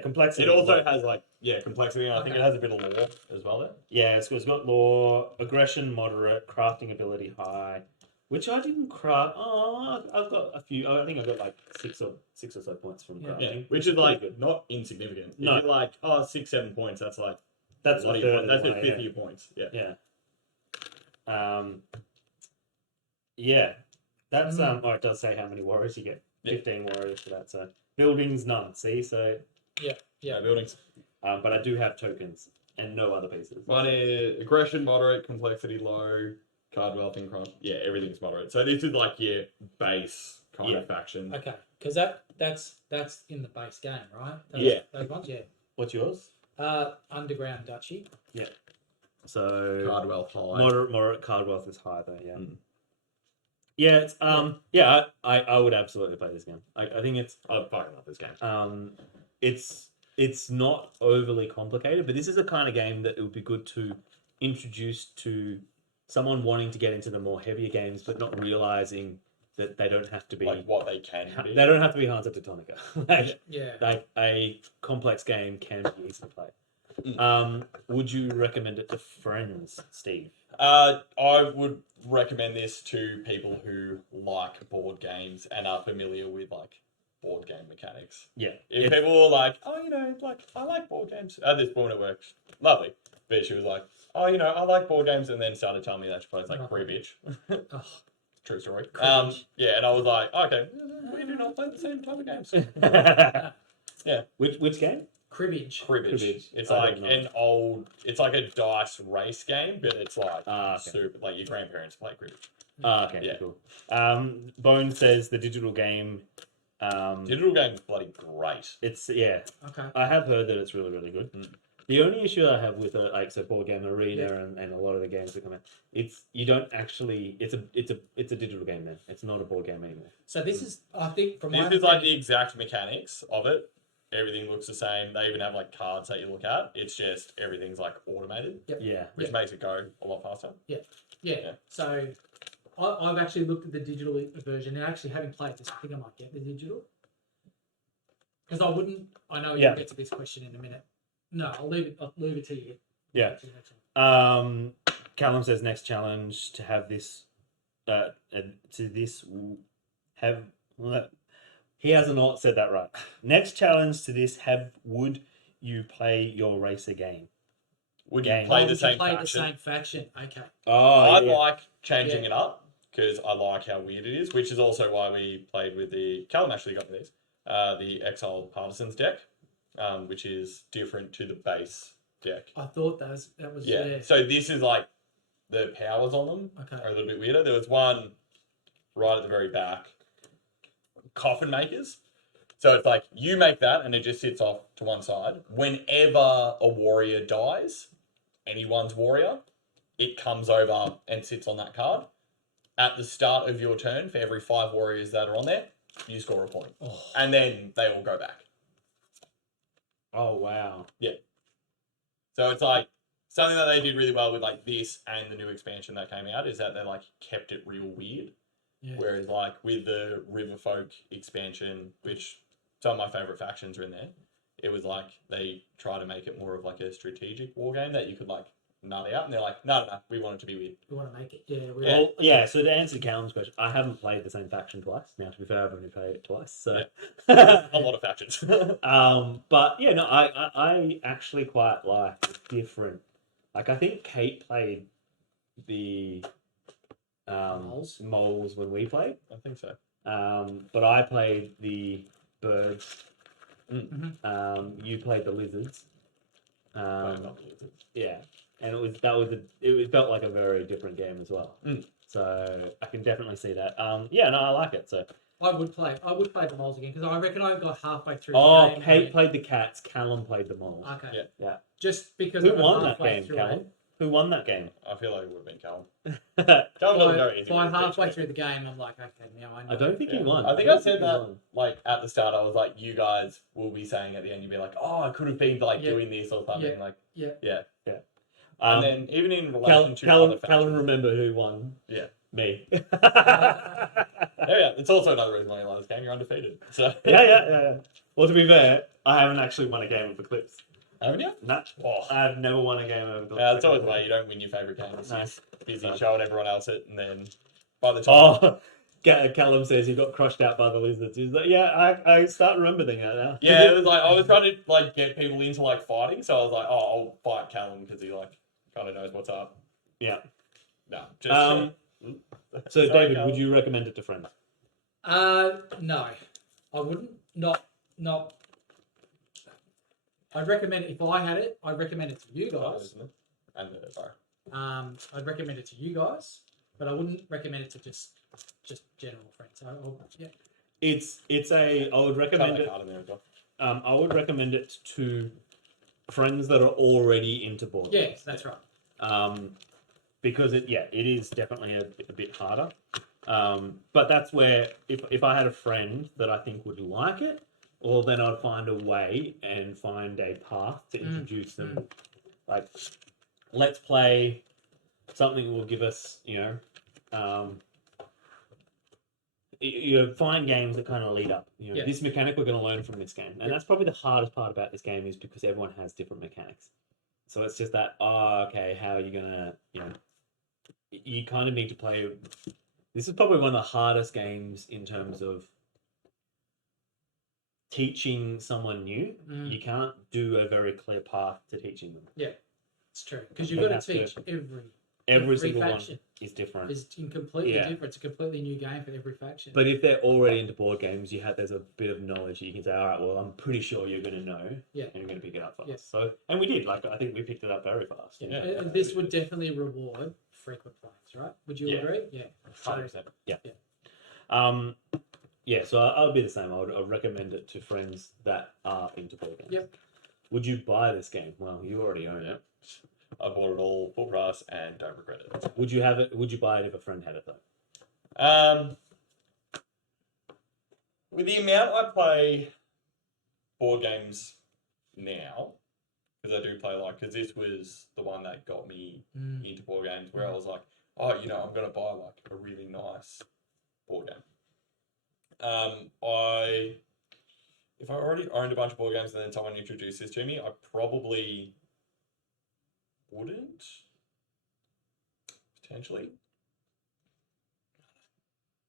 complexity. It also has like complexity, and I think Okay. it has a bit of lore as well. There. Yeah, it's got lore, aggression moderate, crafting ability high, which I didn't craft. Oh, I've got a few. I think I got like six or so points from Yeah. crafting. Yeah, which which is like pretty good. not insignificant. No. If you're like 6-7 points, that's like That's a lot a of your third. points. That's of a my- fifth of your points. Yeah. Yeah. Yeah. That's oh, it does say how many warriors you get. Yeah. 15 warriors for that. So buildings none. See, so Yeah. Buildings. but I do have tokens and no other pieces. Mine is aggression moderate, complexity low, card wealth and crime. Yeah, everything's moderate. So this is like your base kind of faction. Okay, because that's in the base game, right? Yeah. Those ones, yeah. What's yours? Underground Duchy. So Card wealth high. moderate card wealth is high though. Yeah. Mm. Yeah. It's yeah. I would absolutely play this game. I think it's I fucking love this game. it's not overly complicated, but this is a kind of game that it would be good to introduce to someone wanting to get into the more heavier games, but not realizing that they don't have to be. Like what they can be. They don't have to be Hansa Teutonica. Yeah. Like a complex game can be easily played. Mm. Would you recommend it to friends, Steve? I would recommend this to people who like board games and are familiar with like board game mechanics. Yeah. If It's- people were like, oh, like I like board games. At this point, it works lovely. But she was like, oh, I like board games, and then started telling me that she plays like cribbage. Oh, True story. Cribbage. Yeah, and I was like, okay, we do not play the same type of games. Yeah. Which game? cribbage. Cribbage. It's I like don't know. an old. It's like a dice race game, but it's like Ah, okay. super. Like your grandparents play cribbage. Okay, Yeah. cool. Bone says the digital game. Digital game's bloody great. It's Okay. I have heard that it's really, really good. Mm. The only issue I have with board game arena and a lot of the games that come out, you don't actually it's a digital game then. It's not a board game anymore. So this is, I think, from my This is like the understanding- exact mechanics of it. Everything looks the same. They even have like cards that you look at. It's just everything's like automated, Yeah. which makes it go a lot faster. Yeah. So I've actually looked at the digital version, and actually having played this, I think I might get the digital. Because I know Yeah. you'll get to this question in a minute. No, I'll leave it to you. Yeah. To the next one. Callum says next challenge to have this have he hasn't not said that right. Next challenge to this would you play your racer game? Would Game. you play Oh, the would you same play faction? the same faction. Okay. Oh, I yeah. like changing Yeah. it up because I like how weird it is, which is also why we played with Callum actually got me these, the Exiled Partisans deck, which is different to the base deck. I thought that was Yeah. So this is like the powers on them Okay. are a little bit weirder. There was one right at the very back, coffin makers. So it's like you make that and it just sits off to one side. Whenever a warrior dies, anyone's warrior, it comes over and sits on that card. At the start of your turn, for every 5 warriors that are on there, you score a point, Oh, and then they all go back. Oh wow. So it's like something that they did really well with like this and the new expansion that came out is that they like kept it real weird. yeah. Whereas like with the Riverfolk expansion, which some of my favorite factions are in there, it was like they try to make it more of like a strategic war game that you could like nut out, and they're like, no, we want it to be weird. We want to make it. Yeah. We Yeah. Well, yeah. So to answer Callum's question, I haven't played the same faction twice. Now, to be fair, I've only played it twice. So, A lot of factions. but yeah, no, I actually quite like different. Like, I think Kate played the moles when we played. I think so. But I played the birds. Mhm. You played the lizards. Not the lizards. Yeah, and it felt like a very different game as well. So I can definitely see that. Yeah, no, I like it. So I would play the moles again because I reckon I got halfway through. oh, the game Kate played the cats. Callum played the moles. Okay. Yeah. Just because Who I got won that halfway game, through Callum? it. Who won that game? I feel like it would have been Callum. Callum doesn't go easy. By with halfway pitch, through the game, I'm like, okay, now I know. I don't think he won. I think I said that like at the start. I was like, you guys will be saying at the end, you'll be like, oh, I could have been like doing this or something. Like, Yeah. and then even in relation to other Callum factions, remember who won? Yeah. Me. yeah, it's also another reason why you like this game. You're undefeated. So yeah. Well, to be fair, I haven't actually won a game of Eclipse. haven't you? No, Oh. I've never won a game of Eclipse. It's always the way you don't win your favorite games. Nice. Busy showing everyone else it, and then by the time. Oh, Callum says he got crushed out by the lizards. He's like, yeah, I start remembering that now. Yeah, it was like I was trying to like get people into like fighting, so I was like, oh, I'll fight Callum because he like kind of knows what's up. Yeah. No, just. So, Sorry, David, Callum. would you recommend it to friends? No, I wouldn't. Not. I'd recommend if I had it. I'd recommend it to you guys. Isn't it? And the bar. I'd recommend it to you guys, but I wouldn't recommend it to just general friends. Yeah. I would recommend it. I would recommend it to friends that are already into board games. Yes, that's right. Because it is definitely a bit harder. But that's where if I had a friend that I think would like it, well, then I'd find a way and find a path to introduce them. Like, let's play something that will give us, find games that kind of lead up. This mechanic we're going to learn from this game, and that's probably the hardest part about this game is because everyone has different mechanics. So it's just that, okay, how are you gonna, you kind of need to play. This is probably one of the hardest games in terms of teaching someone new. You can't do a very clear path to teaching them. Yeah, it's true because you've got to teach every single faction one is different. Is completely different. It's a completely new game for every faction. But if they're already into board games, there's a bit of knowledge that you can say, all right, well, I'm pretty sure you're going to know, and you're going to pick it up fast. Yeah. So, and we did. Like, I think we picked it up very fast. Yeah. And this would definitely reward frequent players, right? Would you agree? Yeah. 100%. Yeah. So I would be the same. I'd recommend it to friends that are into board games. Yep. Would you buy this game? Well, you already own it. I bought it all full price and don't regret it. Would you have it? Would you buy it if a friend had it though? With the amount I play board games now, because I do play because this was the one that got me into board games, where I was like, oh, I'm gonna buy like a really nice board game. If I already owned a bunch of board games and then someone introduced this to me, I probably wouldn't. Potentially.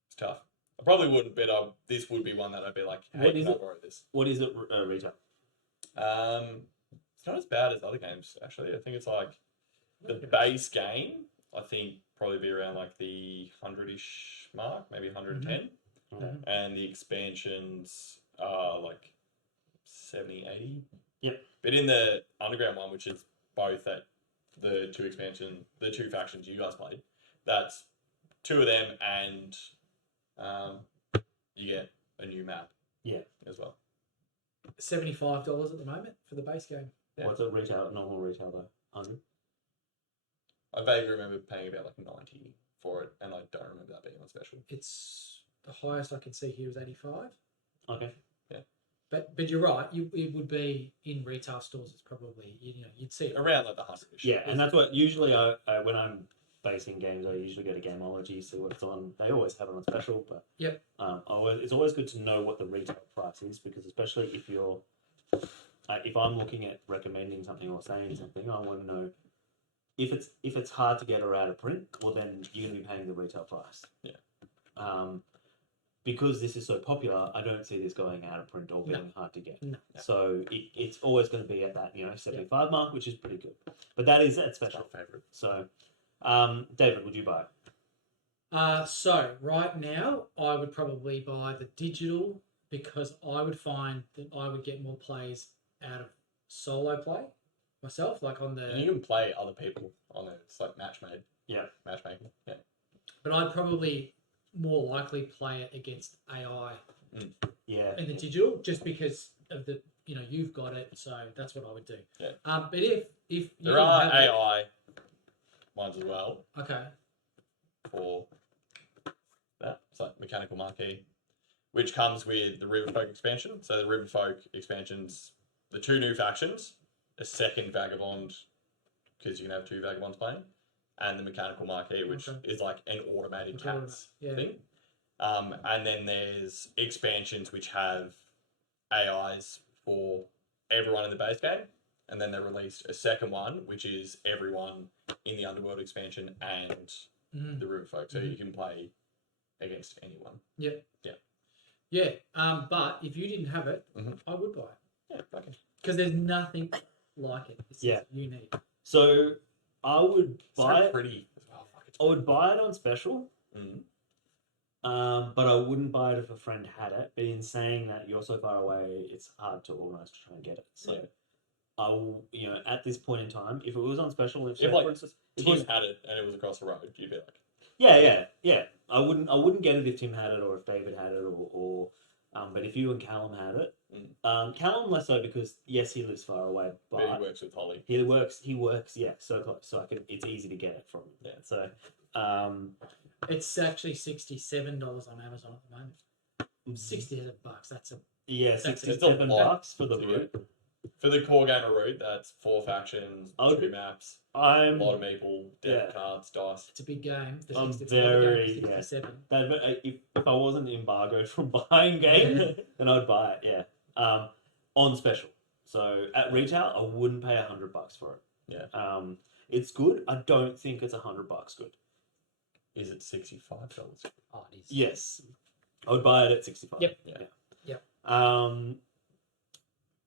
It's tough. I probably wouldn't, but this would be one that I'd be like, hey, can I borrow this? What is it retail? It's not as bad as other games, actually. I think it's like the base game, I think probably be around like the 100-ish mark, maybe 110. And the expansions are like 70, 80. Yep. But in the underground one, which is both at the two factions you guys played, that's two of them, and you get a new map. Yeah. As well. $75 at the moment for the base game. Yeah. What's it retail? Normal retail though? 100. I vaguely remember paying about like 90 for it, and I don't remember that being on special. It's the highest I can see here is 85. Okay. But you're right. It would be in retail stores. It's probably you'd see it Around like the 100-ish. Yeah, and that's what usually I when I'm basing games, I usually go to Gamology, see what's on. They always have it on special, but Yep. it's always good to know what the retail price is, because especially if you're if I'm looking at recommending something or saying something, I want to know if it's hard to get or out of print. Well, then you're going to be paying the retail price. Yeah. Because this is so popular, I don't see this going out of print or being hard to get. No. So it's always going to be at that 75 mark, which is pretty good. But that is at special. Favorite. So, David, would you buy it? So right now, I would probably buy the digital, because I would find that I would get more plays out of solo play myself, like on And you the. can play other people on it. It's like matchmaking. Yeah. But I'd probably more likely play it against AI Yeah. in the digital, just because of the you've got it, so that's what I would do. Yeah. But if you There didn't are have AI ones as well okay. for that. It's like Mechanical Marquee, which comes with the Riverfolk expansion. So the Riverfolk expansion's the 2 new factions, a second Vagabond, because you can have 2 Vagabonds playing, and the Mechanical Marquee, which is like an automated cats thing. And then there's expansions which have AIs for everyone in the base game, and then they released a second one which is everyone in the Underworld expansion and the Riverfolk, so you can play against anyone. Yeah. But if you didn't have it, I would buy it. Yeah, okay. Because there's nothing like it. It's Yeah. unique. So I would buy So it. pretty as well. Fuck, it's I would buy it on special. Mhm. But I wouldn't buy it if a friend had it. But in saying that, you're so far away, it's hard to organise to try and get it. So, I will, at this point in time, if it was on special, If like for instance, Tim had it and it was across the road, you'd be like, yeah. I wouldn't get it if Tim had it or if David had it or but if you and Callum had it, Callum less so, because yes, he lives far away, but but he works with Holly. he works, so close, so it's easy to get it from him. Yeah. So, It's actually $67 on Amazon at the moment. $67. That's a It's a $67 lot for the to route. For the core gamer route, that's 4 factions, 2 maps, a lot of maple, deck cards, dice. it's a big game. The I'm 60 it's another game for very 67. If I wasn't embargoed from buying games, then I'd buy it. Yeah, on special. So at retail, I wouldn't pay $100 for it. Yeah. It's good. I don't think it's $100 good. Is it $65? Oh, it is. Yes, I would buy it at 65. Yep. Yeah.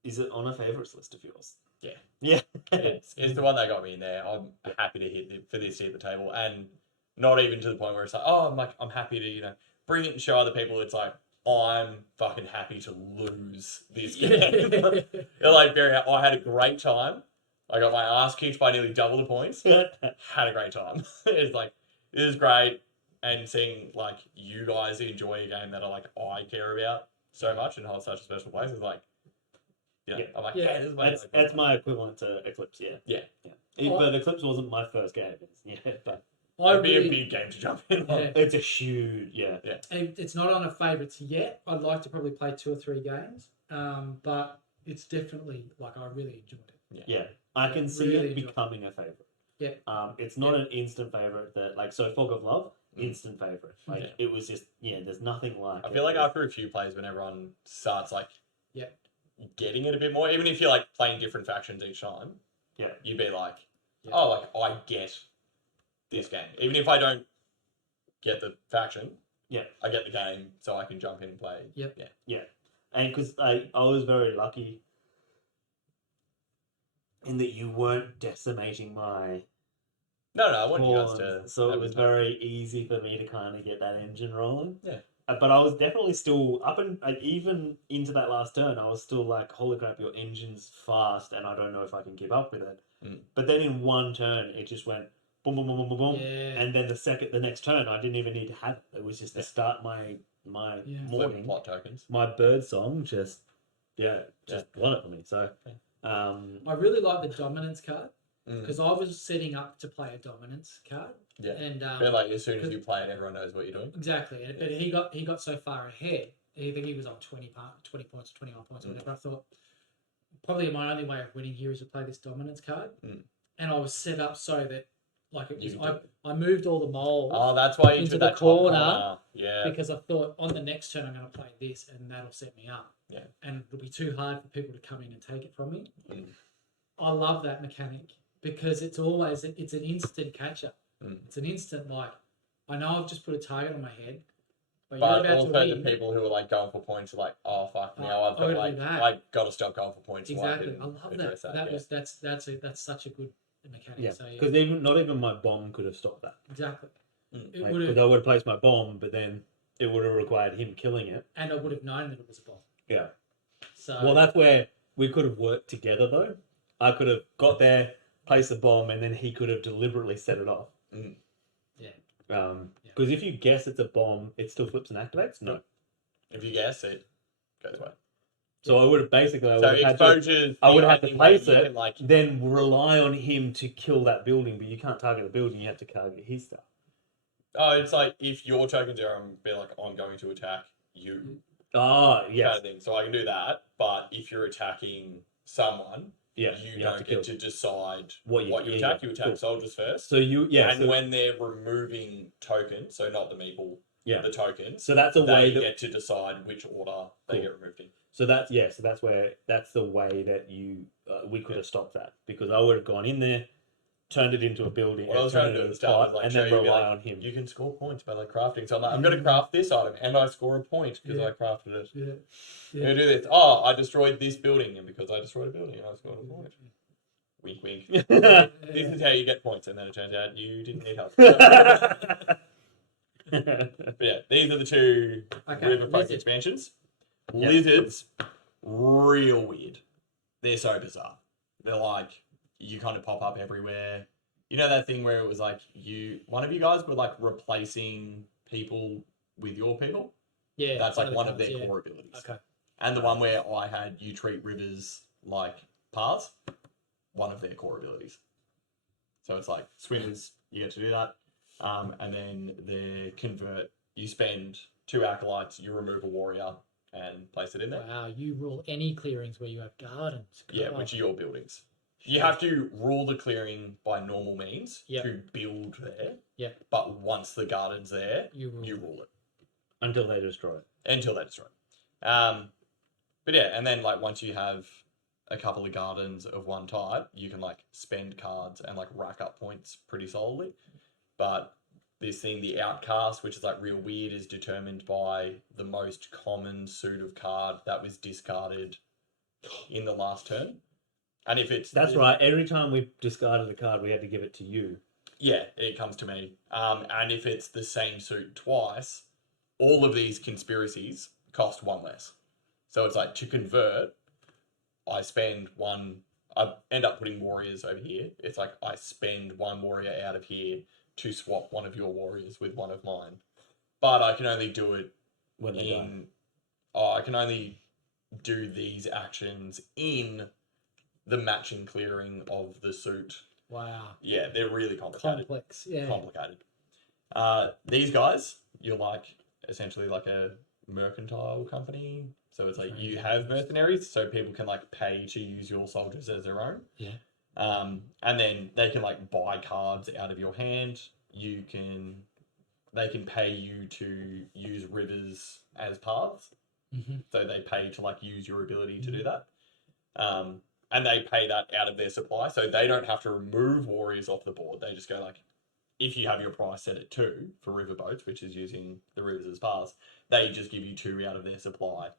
Is it on a favourites list of yours? Yeah. It's the one that got me in there. I'm happy to for this to hit the table, and not even to the point where it's like, oh, I'm happy to bring it and show other people. It's like, I'm fucking happy to lose this game. They're like, Barry, I had a great time. I got my ass kicked by nearly double the points. Had a great time. It's like, this is great, and seeing like you guys enjoy a game that I care about so much and hold such a special place is like. I'm like, this is that's my equivalent to Eclipse, Yeah. But Eclipse wasn't my first game, but it'd be a big game to jump in on. it's a huge, It's not on a favourites yet. I'd like to probably play 2 or 3 games, but it's definitely I really enjoyed it. Yeah. I can see really it becoming a favourite. Yeah. It's not an instant favourite that so Fog of Love, instant favourite. It was just there's nothing like I feel like after a few plays when everyone starts getting it a bit more, even if you're playing different factions each time, you'd be like, I get this game. Even if I don't get the faction, I get the game, so I can jump in and play. And because I was very lucky in that you weren't decimating my No, I want you guys to. So it was very easy for me to kind of get that engine rolling. But I was definitely still up and even into that last turn, I was still like, holy crap, your engine's fast and I don't know if I can keep up with it. But then in one turn, it just went boom, boom, boom, boom, boom, boom. Yeah. And then the next turn, I didn't even need to have it. It was just to start my morning. Plot tokens. My bird song just won it for me. So, I really like the dominance card. because I was setting up to play a dominance card. Yeah. And But like as soon as you play it, everyone knows what you're doing. exactly. But he got so far ahead. I think he was on 20 points, 21 points, or whatever. I thought probably my only way of winning here is to play this dominance card, and I was set up so that like it was. I moved all the moles. Oh, that's why you into took the that corner. Yeah. Because I thought on the next turn I'm going to play this, and that'll set me up. Yeah. And it'll be too hard for people to come in and take it from me. Mm. I love that mechanic because it's an instant catch up. It's an instant like I know I've just put a target on my head. But you're about also to win. the people who are like going for points are like, oh fuck, now I've got like I got to stop going for points. Exactly, I love that. That's such a good mechanic. Yeah, So, because not even my bomb could have stopped that. Exactly. Because I would have placed my bomb, but then it would have required him killing it, and I would have known that it was a bomb. Yeah. So well, that's where we could have worked together though. I could have got there, placed the bomb, and then he could have deliberately set it off. Yeah. Because if you guess it's a bomb, it still flips and activates? No. If you guess, it goes away. So I would have basically... I would have had to place it, then rely on him to kill that building, but you can't target the building, you have to target his stuff. Oh, it's like if your tokens are be like, I'm going to attack you. Oh, yes. Kind of thing. So I can do that, but if you're attacking someone... Yeah, you don't get to decide what you attack. You attack soldiers first. So when they're removing tokens, so not the meeple, the tokens. So that's a way they get to decide which order they get removed in. So that's the way that we could have stopped that, because I would have gone in there, turned it into a building, what I was trying to do at the start was like, and then rely on him. You can score points by like crafting. So I'm like, I'm going to craft this item, and I score a point because I crafted it. Yeah. I'm going to do this. Oh, I destroyed this building, and because I destroyed a building, I scored a point. Wink, wink. This is how you get points, and then it turns out you didn't need help. But yeah, these are the two Riverfolk expansions. Yep. Lizards, real weird. They're so bizarre. They're like, you kind of pop up everywhere. You know that thing where it was like one of you guys were like replacing people with your people? Yeah. That's like one of their core abilities. Okay. And the one where I had you treat rivers like paths, one of their core abilities. So it's like swimmers, you get to do that. And then the convert, you spend 2 acolytes, you remove a warrior and place it in there. Wow, you rule any clearings where you have gardens. Yeah, which are your buildings. You have to rule the clearing by normal means to build there. Yeah. But once the garden's there, you rule it. Until they destroy it. But yeah, and then like once you have a couple of gardens of one type, you can like spend cards and like rack up points pretty solidly. But this thing, the outcast, which is like real weird, is determined by the most common suit of card that was discarded in the last turn. And if it's... That's right. Every time we discarded a card, we had to give it to you. Yeah, it comes to me. And if it's the same suit twice, all of these conspiracies cost 1 less. So it's like to convert, I spend 1... I end up putting warriors over here. It's like I spend 1 warrior out of here to swap one of your warriors with one of mine. But I can only do it I can only do these actions in the matching clearing of the suit. Wow. Yeah, they're really complicated. Complex, yeah. Complicated. These guys, you're like essentially like a mercantile company. So it's like you have mercenaries, so people can like pay to use your soldiers as their own. Yeah. And then they can like buy cards out of your hand. They can pay you to use rivers as paths. Mm-hmm. So they pay to like use your ability to do that. And they pay that out of their supply. So they don't have to remove warriors off the board. They just go like, if you have your price set at 2 for riverboats, which is using the rivers as paths, they just give you 2 out of their supply.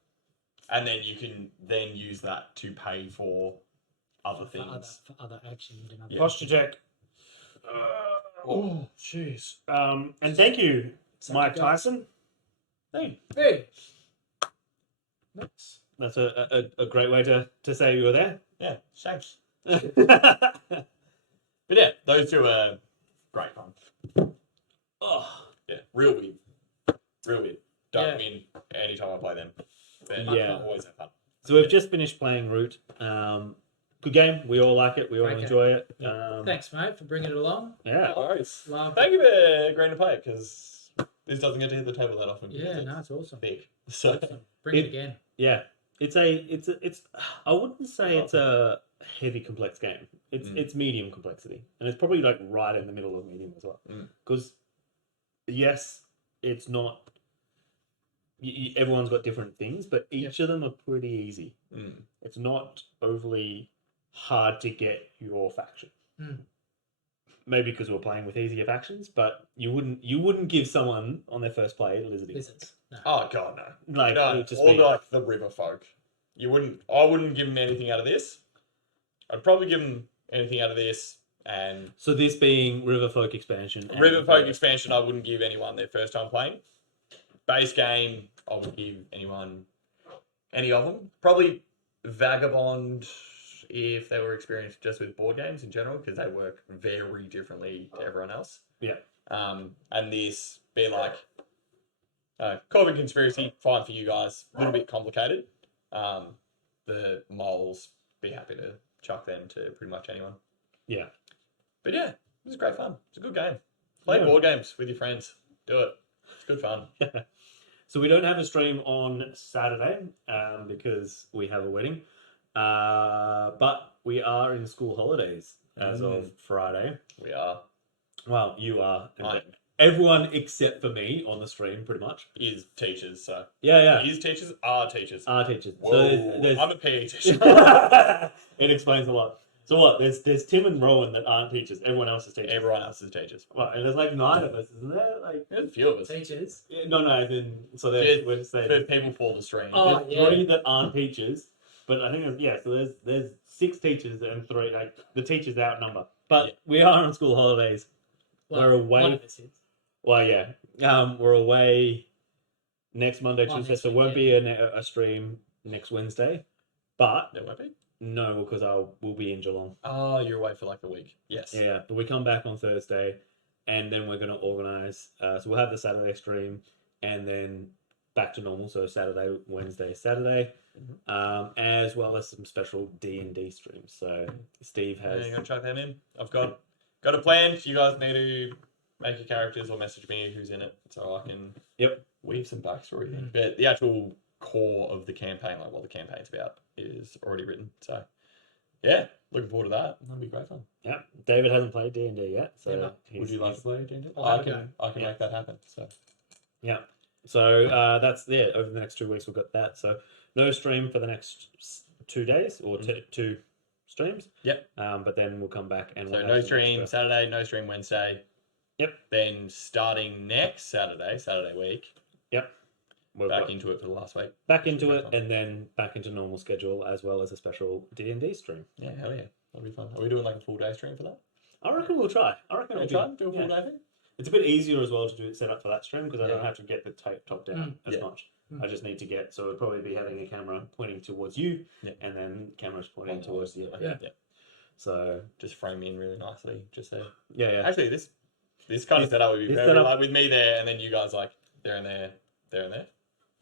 And then you can then use that to pay for other things. For other actions. And other Posture check. Oh, jeez. And thank you, Mike Tyson. Hey. Nice. That's a great way to say you were there. Yeah, thanks. But yeah, those two are great fun. Oh. Yeah, real weird. Real weird. Don't win anytime I play them. They're always have fun. So we've just finished playing Root. good game. We all like it. We all Great game. enjoy it. Yeah. Thanks, mate, for bringing it along. Yeah. No worries. Love Thank you for agreeing to play it because this doesn't get to hit the table that often. Yeah, because no, it's awesome. big. So Awesome. Bring it again. Yeah. It's I wouldn't say it's a heavy complex game. It's medium complexity, and it's probably like right in the middle of medium as well. Because yes, it's not. Everyone's got different things, but each of them are pretty easy. It's not overly hard to get your faction. Maybe because we're playing with easier factions, but you wouldn't give someone on their first play Lizards. No. oh god no. like No, it would just or be, like the Riverfolk. I wouldn't give them anything out of this. I'd probably give them anything out of this and so this being Riverfolk expansion. and Riverfolk expansion. I wouldn't give anyone their first time playing. Base game, I would give anyone any of them. Probably Vagabond if they were experienced just with board games in general because they work very differently to everyone else. Yeah. And this be like Corbin Conspiracy, fine for you guys. A little bit complicated. The moles, be happy to chuck them to pretty much anyone. Yeah. But yeah, it was great fun. It's a good game. Play Yeah. board games with your friends. Do it. It's good fun. So we don't have a stream on Saturday because we have a wedding, but we are in school holidays as of Friday. We are. Well, you are. I Everyone except for me on the stream, pretty much. is teachers, so Yeah. is teachers are teachers. Are teachers. Whoa, So there's I'm a PE teacher. it explains a lot. So what? There's Tim and Rowan that aren't teachers. Everyone else is teachers. Everyone else is teachers. Well, and there's like 9 of us, isn't there? Like There's a few of us. Teachers. no, as in so Yeah, there's we're saying But people fall the stream. Oh, there's yeah. 3 that aren't teachers, but I think so there's 6 teachers and 3 like the teachers outnumber. But we are on school holidays. We're away. One of us is. Well, yeah, we're away next Monday, Well, Tuesday, next so it won't week, be a stream next Wednesday. But There won't be. no, because we'll be in Geelong. Oh, you're away for like the week. Yes. Yeah, but we come back on Thursday, and then we're going to organise. So we'll have the Saturday stream, and then back to normal. So Saturday, Wednesday, Saturday, as well as some special D&D streams. So Steve Yeah, has. you're gonna chuck them in. I've got a plan. You guys need to make your characters or message me who's in it so I can weave some backstory in. But the actual core of the campaign, like what the campaign's about, is already written. So yeah, looking forward to that. That'll be great fun. Yeah, David hasn't played D&D yet, so Yeah, Would you like to play D&D? I'll I have a can make that happen. So yeah. So that's over the next 2 weeks we've got that. So no stream for the next 2 days or 2 streams. Yep. But then we'll come back and So we'll no have some stream extra- Saturday, no stream Wednesday. Yep. Then starting next Saturday week, We're back into it for the last week. back into Should be it, fun. and then back into normal schedule as well as a special D&D stream. Yeah, hell yeah. That'll be fun. Are we doing like a full day stream for that? I reckon we'll try. I reckon Can we it'll try? be- Do a full yeah. day thing? It's a bit easier as well to do it set up for that stream because I don't Yeah. have to get the top down as Yeah. much. I just need to get so it'd probably be having a camera pointing towards you, Yeah. and then cameras pointing One towards the other. Yeah. Yeah. So Just frame in really nicely. Just so. yeah. Actually, this kind of setup would be this perfect. setup- Like with me there, and then you guys like there and there, there and there.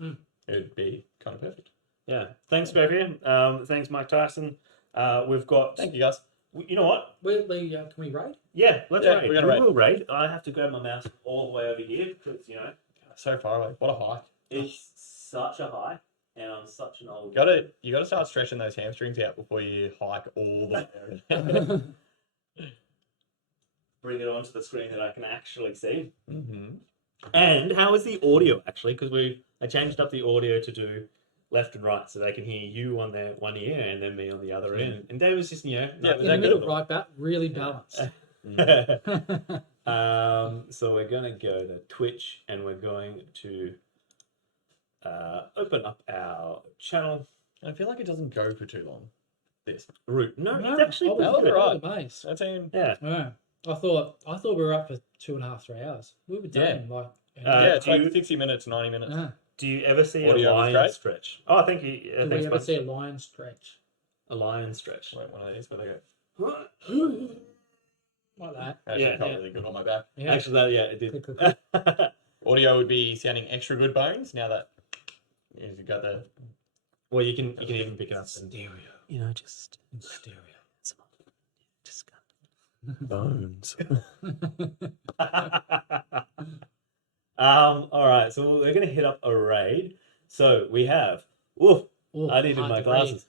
Mm. It would be kind of perfect. Yeah. Thanks, Xavier. Thanks, Mike Tyson. We've got. Thank you guys. You know what? Can we raid? Yeah, let's Yeah, raid. we're gonna We raid. will raid. I have to grab my mouse all the way over here because So far away. What a hike. it's such a high, and I'm such an old. You gotta start stretching those hamstrings out before you hike all the way. Bring it onto the screen that I can actually see. Mm-hmm. And how is the audio actually? Because I changed up the audio to do left and right so they can hear you on their one ear and then me on the other ear. And Dave was just Yeah, In but the that middle, good. right back, really balanced. So we're going to go to Twitch and we're going to open up our channel. I feel like it doesn't go for too long. This. Root. No, No, it's actually I was pretty was good. right. amazed. That team. Yeah. Yeah. I thought we were up for 2.5, 3 hours. We were Yeah. done like. Yeah, it's do like you- 60 minutes, 90 minutes. Yeah. Do you ever see Audio a was lion great. stretch? Oh, thank you. Did Thanks, we ever bud. see a lion stretch A lion stretch. Wait, one of these, where they go. like that? Actually, Yeah, felt yeah. really good on my back. Yeah. Actually, it did. Click, click, Audio would be sounding extra good bones now that you've got the. Well, you can even pick it up. And there we go. just Stereo. just bones. All right, so we're gonna hit up a raid. So we have. Ooh, Ooh, I needed hard my to read. glasses.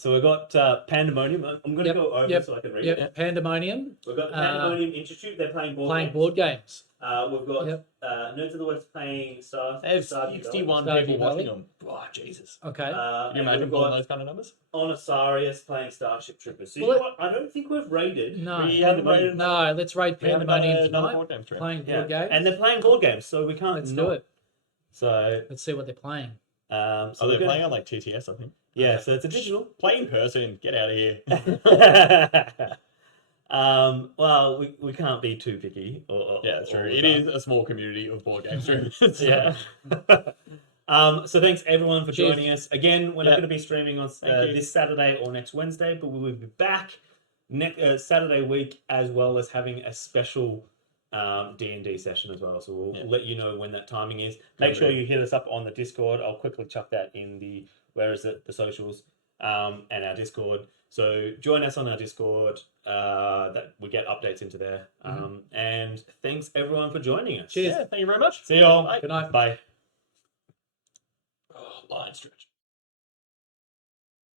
So we've got Pandemonium. I'm gonna Yep, go over yep, so I can read Yep. it. Pandemonium. We've got the Pandemonium Institute. They're playing Playing board games. We've got Yep. Nerds of the West playing Star. There's Stardew Valley. 61 Stardew people Valley. watching them. Oh, Jesus. Okay. Can you And imagine we've pulling got those kind of numbers? Onosarius playing Starship Troopers. So Well, you know what? I don't think we've raided. No. We haven't rated No, let's raid We haven't done Pandemonium another tonight. board game stream. Playing Yeah, board games. and they're playing board games, so we can't. Let's not. do it. So, Let's see what they're playing. so Oh, we're they're gonna- playing on like TTS, I think. Yeah, Okay. so it's a digital. Play in person. Get out of here. Well, we can't be too picky. Yeah, that's true. or It done. is a small community of board game streamers. Yeah. So thanks everyone for Cheers. joining us. Again, we're not Yeah. going to be streaming on Thank you. this Saturday or next Wednesday, but we will be back Saturday week, as well as having a special D&D session as well. So we'll let you know when that timing is. Make sure you hit us up on the Discord. I'll quickly chuck that in the the socials and our Discord. So join us on our Discord. That we get updates into there. And thanks everyone for joining us. Cheers. Yeah, thank you very much. See you all. Bye. Good night. Bye. Oh, line stretch.